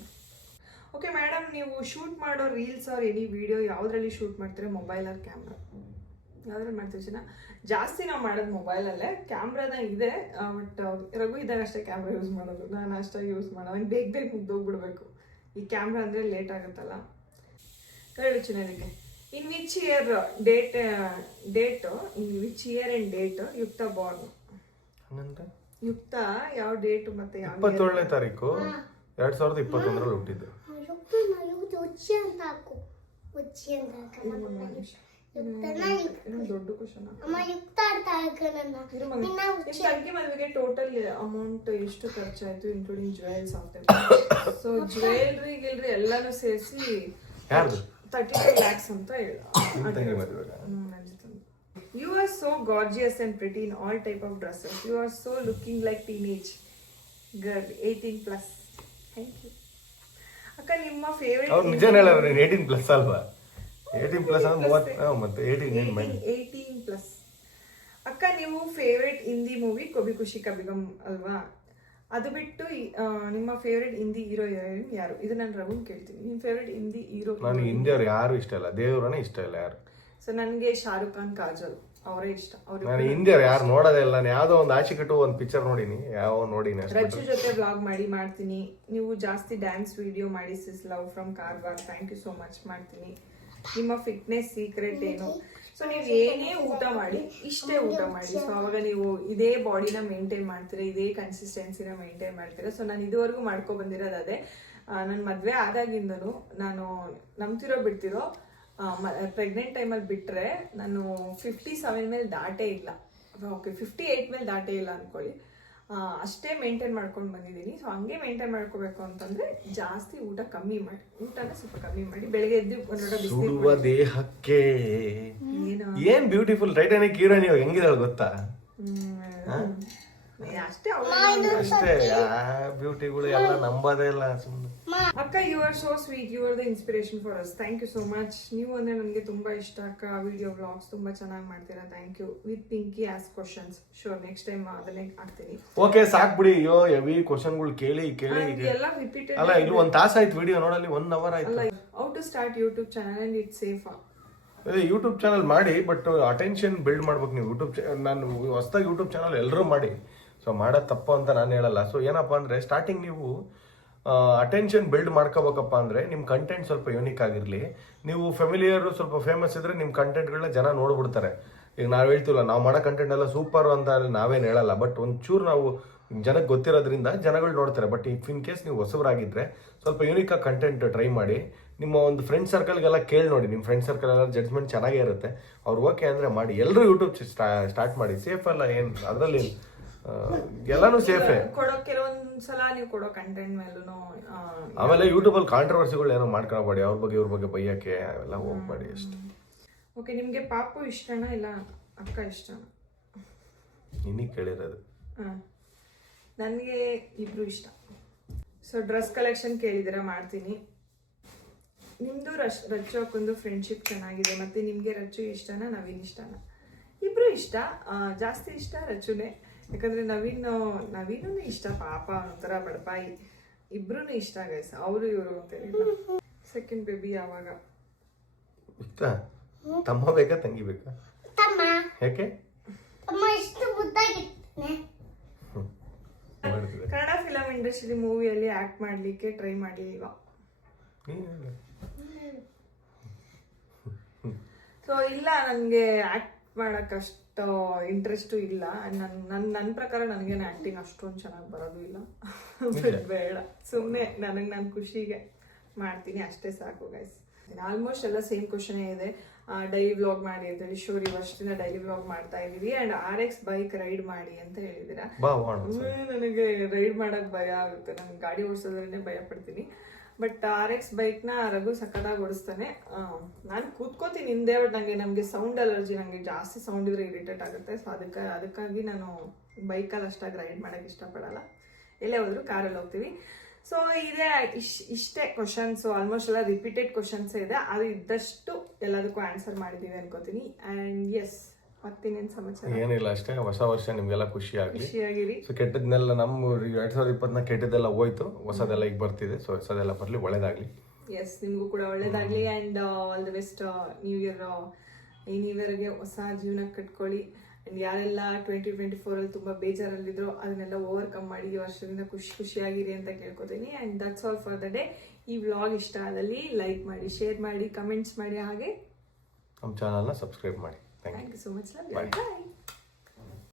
ಓಕೆ ಮೇಡಮ್, ನೀವು ಶೂಟ್ ಮಾಡೋ ರೀಲ್ಸ್ ಆರ್ ಎನಿ ವಿಡಿಯೋ ಯಾವ್ದ್ರಲ್ಲಿ ಶೂಟ್ ಮಾಡ್ತೀರಾ? Mobile R camera? ಯಾವ್ದ್ರಲ್ಲಿ ಮಾಡ್ತೀವಿ ಜನ? ಜಾಸ್ತಿ ನಾವು ಮಾಡೋದು ಮೊಬೈಲಲ್ಲೇ. ಕ್ಯಾಮ್ರಾದ ಇದೆ, ಬಟ್ ರಘು ಇದ್ದಾಗ ಅಷ್ಟೇ ಕ್ಯಾಮ್ರಾ ಯೂಸ್ ಮಾಡೋದು, ನಾನು ಅಷ್ಟೇ ಯೂಸ್ ಮಾಡೋದು. ನಂಗೆ ಬೇಗ ಮುಗ್ದೋಗ್ಬಿಡ್ಬೇಕು. ಈ ಕ್ಯಾಮ್ರಾ ಅಂದರೆ ಲೇಟ್ ಆಗುತ್ತಲ್ಲ. ಹೇಳು ಚಿನ್ನದಕ್ಕೆ. In which year date in which year and date Yukta born? Yukta ಯಾವ ಡೇಟ್ ಮತ್ತೆ ಯಾವ 27ನೇ ತಾರೀಕು 2021ರಲ್ಲಿ ಹುಟ್ಟಿದ್ದು. ಉಚ್ಚಿ ಅಂತ ಹಾಕು, ಉಚ್ಚಿ ಅಂತ ಹಾಕಲ್ಲ. ದೊಡ್ಡ ಕ್ವಶನ್. ಅಮ್ಮ ಯುಕ್ತ ಅಂತ ಹಾಕಲ್ಲ. ತಂಗಿ ಮದುವೆಗೆ ಟೋಟಲ್ ಅಮೌಂಟ್ ಎಷ್ಟು ಖರ್ಚಾಯ್ತು ಇನ್ಕ್ಲೂಡಿಂಗ್ ಜ್ಯುವೆಲ್ಸ್ ಅಂತ? ಸೊ ಜ್ಯುವೆಲ್ರಿ ಗಿಲ್ರಿ ಎಲ್ಲಾನು ಸೇರಿಸಿ 32 lakhs ಅಂತ ಹೇಳಿ. You are so gorgeous and pretty in all type of dresses. You are so looking like teenage girl, 18+. Thank you. ಅಕ್ಕ, ನಿಮ್ಮ ಫೇವರೇಟ್? ಅವ್ರು ನಿಜ ಹೇಳೋರು, 18+ ಅಲ್ವಾ? 18+ ಅಂದ್ರೆ 30 ಮತ್ತೆ 18+. ಅಕ್ಕ, ನೀವು ಫೇವರೇಟ್ ಹಿಂದಿ ಮೂವಿ ಕಭಿ ಖುಷಿ ಕಭಿ ಗಮ್ ಅಲ್ವಾ? ಅದು ಬಿಟ್ಟು ನಿಮ್ಮ ಫೇವರೇಟ್ ಹಿಂದಿ ಹೀರೋ ಹೀರೋಯಿನ್ ಯಾರು? ಇದು ನಾನು ರಘುನ್ ಕೇಳ್ತೀನಿ. ನಿಮ್ಮ ಫೇವರೇಟ್ ಹಿಂದಿ ಹೀರೋ? ನನಗೆ ಹಿಂದಿಯವ್ರು ಯಾರು ಇಷ್ಟ ಇಲ್ಲ, ದೇವ್ರನೇ ಇಷ್ಟ ಇಲ್ಲ ಯಾರು. ಸೊ ನನಗೆ ಶಾರುಖ್ ಖಾನ್, ಕಾಜಲ್ ಅವರೇ ಇಷ್ಟ. ನಾನು ಹಿಂದಿಯವ್ರು ಯಾರು ನೋಡೋದೇ ಇಲ್ಲ. ನಾನು ಯಾವುದೋ ಒಂದು ಆಚಿಕಟ್ಟು ಒಂದು ಪಿಕ್ಚರ್ ನೋಡಿನಿ, ಯಾವ ನೋಡಿನಿ. ರಚ್ಚು ಜೊತೆ ಬ್ಲಾಗ್ ಮಾಡ್ತೀನಿ. ನೀವು ಜಾಸ್ತಿ ಡ್ಯಾನ್ಸ್ ವಿಡಿಯೋ ಮಾಡಿ sis, love from Karwar. Thank you so much. ಮಾಡ್ತೀನಿ. ನಿಮ್ಮ ಫಿಟ್ನೆಸ್ ಸೀಕ್ರೆಟ್ ಏನು? ಸೊ ನೀವು ಏನೇ ಊಟ ಮಾಡಿ ಇಷ್ಟೇ ಊಟ ಮಾಡಿ. ಸೊ ಅವಾಗ ನೀವು ಇದೇ ಬಾಡಿನ ಮೇಂಟೈನ್ ಮಾಡ್ತೀರಾ, ಇದೇ ಕನ್ಸಿಸ್ಟೆನ್ಸಿನ ಮೇಂಟೈನ್ ಮಾಡ್ತೀರಾ. ಸೊ ನಾನು ಇದುವರೆಗೂ ಮಾಡ್ಕೊ ಬಂದಿರೋದು ಅದೇ. ನನ್ನ ಮದುವೆ ಆದಾಗಿಂದನು ನಾನು ನಂಬ್ತಿರೋ ಬಿಡ್ತಿರೋ ಪ್ರೆಗ್ನೆಂಟ್ ಟೈಮಲ್ಲಿ ಬಿಟ್ಟರೆ ನಾನು 57 ಮೇಲೆ ದಾಟೇ ಇಲ್ಲ. ಓಕೆ, 58 ಮೇಲೆ ದಾಟೇ ಇಲ್ಲ ಅಂದ್ಕೊಳ್ಳಿ. ಅಷ್ಟೇ ಮೇಂಟೈನ್ ಮಾಡ್ಕೊಂಡು ಬಂದಿದ್ದೀನಿ. ಸೊ ಹಂಗೆ ಮೇಂಟೈನ್ ಮಾಡ್ಕೋಬೇಕು ಅಂತಂದ್ರೆ ಜಾಸ್ತಿ ಊಟ ಕಮ್ಮಿ ಮಾಡಿ, ಊಟನ ಸ್ವಲ್ಪ ಕಮ್ಮಿ ಮಾಡಿ. ಬೆಳಗ್ಗೆ ಎದ್ದು ಸುಡುವ ದೇಹಕ್ಕೆ ಏನ್ ಬ್ಯೂಟಿಫುಲ್ ಟೈಟಾನಿಕ್ ಹೀರೋಯಿನ್ ಇವಾಗ ಹೆಂಗಿದಾಳೆ ಗೊತ್ತಾ? ಅಷ್ಟೇ ಅಷ್ಟೇ ಬ್ಯೂಟಿಗಳು ಎಲ್ಲ ನಂಬೋದೇ ಇಲ್ಲ ಸುಮ್ಮನೆ. ಅಕ್ಕ you are so sweet, you are the inspiration for us. Thank you so much. ನೀವು ಅಂದ್ರೆ ನನಗೆ ತುಂಬಾ ಇಷ್ಟ ಅಕ್ಕ. ವಿಡಿಯೋ ವ್ಲಾಗ್ಸ್ ತುಂಬಾ ಚೆನ್ನಾಗಿ ಮಾಡ್ತೀರಾ. Thank you. With Pinky ask questions. Sure next time ಅದನ್ನೇ ಹಾಕ್ತೀನಿ. ಓಕೆ ಸಾಕ್ ಬಿಡಿ. ಅಯ್ಯೋ ಹೆವಿ ಕ್ವಶನ್ಗಳು ಕೇಳಿ ಎಲ್ಲ ರಿಪೀಟೆಡ್ ಅಲ್ಲ. ಇಲ್ಲಿ 1 ತಾಸು ಆಯ್ತು ವಿಡಿಯೋ ನೋಡಲ್ಲಿ, 1 ಅವರ್ ಆಯ್ತು. How to start YouTube channel and it's ಸೇಫಾ? ಅದೇ ಯೂಟ್ಯೂಬ್ ಚಾನಲ್ ಮಾಡಿ, ಬಟ್ ಅಟೆನ್ಷನ್ ಬಿಲ್ಡ್ ಮಾಡ್ಬೇಕು ನೀವು. ನಾನು ಹೊಸದಾಗಿ ಯೂಟ್ಯೂಬ್ ಚಾನಲ್ ಎಲ್ಲರೂ ಮಾಡಿ. ಸೊ ಮಾಡೋದು ತಪ್ಪು ಅಂತ ನಾನು ಹೇಳಲ್ಲ. ಸೊ ಏನಪ್ಪ ಅಂದರೆ ಸ್ಟಾರ್ಟಿಂಗ್ ನೀವು ಅಟೆನ್ಷನ್ ಬಿಲ್ಡ್ ಮಾಡ್ಕೋಬೇಕಪ್ಪ ಅಂದರೆ ನಿಮ್ಮ ಕಂಟೆಂಟ್ ಸ್ವಲ್ಪ ಯೂನಿಕ್ ಆಗಿರಲಿ. ನೀವು ಫೆಮಿಲಿಯರ್ ಸ್ವಲ್ಪ ಫೇಮಸ್ ಇದ್ರೆ ನಿಮ್ಮ ಕಂಟೆಂಟ್ಗಳನ್ನ ಜನ ನೋಡ್ಬಿಡ್ತಾರೆ. ಈಗ ನಾವು ಹೇಳ್ತೀವಲ್ಲ, ನಾವು ಮಾಡೋ ಕಂಟೆಂಟ್ ಎಲ್ಲ ಸೂಪರ್ ಅಂತ ನಾವೇನು ಹೇಳಲ್ಲ, ಬಟ್ ಒಂಚೂರು ನಾವು ಜನಕ್ಕೆ ಗೊತ್ತಿರೋದ್ರಿಂದ ಜನಗಳು ನೋಡ್ತಾರೆ. ಬಟ್ ಇಫ್ ಇನ್ ಕೇಸ್ ನೀವು ಹೊಸಬರಾಗಿದ್ದರೆ ಸ್ವಲ್ಪ ಯೂನಿಕಾಗಿ ಕಂಟೆಂಟ್ ಟ್ರೈ ಮಾಡಿ. ನಿಮ್ಮ ಒಂದು ಫ್ರೆಂಡ್ ಸರ್ಕಲ್ಗೆಲ್ಲ ಕೇಳಿ ನೋಡಿ. ನಿಮ್ಮ ಫ್ರೆಂಡ್ ಸರ್ಕಲ್ ಎಲ್ಲ ಜಡ್ಜ್ಮೆಂಟ್ ಚೆನ್ನಾಗೇ ಇರುತ್ತೆ. ಅವ್ರು ಓಕೆ ಅಂದರೆ ಮಾಡಿ. ಎಲ್ಲರೂ ಯೂಟ್ಯೂಬ್ ಸ್ಟಾರ್ಟ್ ಮಾಡಿ. ಸೇಫ್ ಅಲ್ಲ ಏನು ಅದರಲ್ಲಿ, ಎಲ್ಲಾನು ಸೇಫೇ. ಕೆಲವೊಂದ್ಸಲ ನೀವು ಕೊಡೋ ಕಂಟೆಂಟ್ ಮೇಲೂ ಆಮೇಲೆ ಯೂಟ್ಯೂಬಲ್ಲಿ ಕಾಂಟ್ರವರ್ಸಿಗಳು ಏನೋ ಮಾಡ್ಕೊಳ್ಬೇಡಿ. ಅವ್ರ ಬಗ್ಗೆ ಇವ್ರ ಬಗ್ಗೆ ಬೈಯಕ್ಕೆ ಅವೆಲ್ಲ ಹೋಗ್ಬೇಡಿ ಅಷ್ಟೇ. ಓಕೆ, ನಿಮಗೆ ಪಾಪು ಇಷ್ಟನಾ ಇಲ್ಲ ಅಕ್ಕ ಇಷ್ಟನಾ? ನಿನಗೆ ಕೇಳಿರೋದು. ನನಗೆ ಇಬ್ರು ಇಷ್ಟ. ಸೊ ಡ್ರೆಸ್ ಕಲೆಕ್ಷನ್ ಕೇಳಿದಿರ, ಮಾಡ್ತೀನಿ. ನಿಮ್ಮದು ರಚ್ಚು ಹಾಕೊಂಡು ಫ್ರೆಂಡ್ಶಿಪ್ ಚೆನ್ನಾಗಿದೆ. ಮತ್ತು ನಿಮಗೆ ರಚ್ಚು ಇಷ್ಟನಾ ನವೀನ್ ಇಷ್ಟನಾ? ಇಬ್ರು ಇಷ್ಟ. ಜಾಸ್ತಿ ಇಷ್ಟ ರಚ್ಚುನೇ. ಯಾಕಂದರೆ ನವೀನೂ ಇಷ್ಟ. ಪಾಪ ಒಂಥರ ಬಡಪಾಯಿ. ಇಬ್ರು ಇಷ್ಟ ಗೈಸ್. ಅವರು ಇವರು ಅಂತ ಹೇಳಿಲ್ಲ. ಸೆಕೆಂಡ್ ಬೇಬಿ ಯಾವಾಗ? ತಮ್ಮ ಬೇಕಾ ತಂಗಿ ಬೇಕಾ? ತಮ್ಮ. ಯಾಕೆ? ತಮ್ಮ ಇಷ್ಟು ಮುದ್ದಾಗಿರ್ತಾನೆ. ಕನ್ನಡ ಫಿಲಮ್ ಇಂಡಸ್ಟ್ರಿ ಮೂವಿಯಲ್ಲಿ ಆಕ್ಟ್ ಮಾಡ್ಲಿಕ್ಕೆ ಟ್ರೈ ಮಾಡಲಿಲ್ವಾ? ಸೊ ಇಲ್ಲ, ನನಗೆ ಆಕ್ಟ್ ಮಾಡಕ್ಕಷ್ಟು ಇಂಟ್ರೆಸ್ಟು ಇಲ್ಲ. ನನ್ನ ಪ್ರಕಾರ ನನಗೇನು ಆ್ಯಕ್ಟಿಂಗ್ ಅಷ್ಟೊಂದು ಚೆನ್ನಾಗಿ ಬರೋದು ಇಲ್ಲ. ಬೇಡ, ಸುಮ್ಮನೆ ನಾನು ಖುಷಿಗೆ ಮಾಡ್ತೀನಿ ಅಷ್ಟೇ ಸಾಕು ಗೈಸ್. ಆಲ್ಮೋಸ್ಟ್ ಎಲ್ಲ ಸೇಮ್ ಕ್ವಶನೇ ಇದೆ. ಡೈಲಿ ವ್ಲಾಗ್ ಮಾಡಿ ಅಂತ ಹೇಳಿ ಶೋರ್ ಈ ವರ್ಷದಿಂದ ಡೈಲಿ ವ್ಲಾಗ್ ಮಾಡ್ತಾ ಇದೀವಿ. ಅಂಡ್ RX ಬೈಕ್ ರೈಡ್ ಮಾಡಿ ಅಂತ ಹೇಳಿದ್ದೀರಾ. ನನಗೆ ರೈಡ್ ಮಾಡಕ್ ಭಯ ಆಗುತ್ತೆ. ನನಗೆ ಗಾಡಿ ಓಡಿಸೋದ್ರೇ ಭಯ ಪಡ್ತೀನಿ. ಬಟ್ RX ಬೈಕ್ನ ರಘು ಸಕ್ಕತ್ತಾಗಿ ಓಡಿಸ್ತಾನೆ. ನಾನು ಕೂತ್ಕೋತೀನಿ ಹಿಂದೆ. ಬಟ್ ನಮಗೆ ಸೌಂಡ್ ಅಲರ್ಜಿ. ನನಗೆ ಜಾಸ್ತಿ ಸೌಂಡ್ ಇದ್ರೆ ಇರಿಟೇಟ್ ಆಗುತ್ತೆ. ಸೊ ಅದಕ್ಕಾಗಿ ನಾನು ಬೈಕಲ್ಲಿ ಅಷ್ಟಾಗಿ ರೈಡ್ ಮಾಡೋಕ್ಕೆ ಇಷ್ಟಪಡಲ್ಲ. ಎಲ್ಲೇ ಹೋದ್ರು ಕಾರಲ್ಲಿ ಹೋಗ್ತೀವಿ. ಸೊ ಇದೇ ಇಷ್ಟೇ ಕ್ವಶನ್ಸು. ಆಲ್ಮೋಸ್ಟ್ ಎಲ್ಲ ರಿಪೀಟೆಡ್ ಕ್ವಶನ್ಸೇ ಇದೆ. ಅದು ಇದ್ದಷ್ಟು ಎಲ್ಲದಕ್ಕೂ ಆನ್ಸರ್ ಮಾಡಿದ್ದೀವಿ ಅನ್ಕೋತೀನಿ. ಆ್ಯಂಡ್ ಎಸ್, ಮತ್ತಿನ್ನೇನು ಸಮಾಚಾರ? ಏನಿಲ್ಲ, ಅಷ್ಟೇ. ಹೊಸ ವರ್ಷ ನಿಮ್ಗೆಲ್ಲ ಖುಷಿಯಾಗಿರಿ. ಸೊ ಕೆಟ್ಟದ್ನೆಲ್ಲ ನಮ್ಮ 2024 ಕೆಟ್ಟದ್ದೆಲ್ಲ ಹೋಯ್ತು. ಹೊಸದೆಲ್ಲ ಈಗ ಬರ್ತಿದೆ. ಸೊ ಹೊಸದೆಲ್ಲ ಬರಲಿ, ಒಳ್ಳೇದಾಗ್ಲಿ. ಎಸ್, ನಿಮಗೂ ಕೂಡ ಒಳ್ಳೇದಾಗ್ಲಿ. And all the best. New ಇಯರ್ಗೆ ಹೊಸ ಜೀವನ ಕಟ್ಕೊಳ್ಳಿ. ಆ್ಯಂಡ್ ಯಾರೆಲ್ಲ 2024 ತುಂಬ ಬೇಜಾರಲ್ಲಿದ್ರು ಅದನ್ನೆಲ್ಲ ಓವರ್ಕಮ್ ಮಾಡಿ ಈ ವರ್ಷದಿಂದ ಖುಷಿಯಾಗಿರಿ ಅಂತ ಕೇಳ್ಕೊತೀನಿ. And that's all for the day. ಈ ವ್ಲಾಗ್ ಇಷ್ಟ ಆದಲ್ಲಿ ಲೈಕ್ ಮಾಡಿ, ಶೇರ್ ಮಾಡಿ, ಕಮೆಂಟ್ಸ್ ಮಾಡಿ, ಹಾಗೆ ನಮ್ಮ ಚಾನಲ್ನ ಸಬ್ಸ್ಕ್ರೈಬ್ ಮಾಡಿ. Thank you so much. Bye.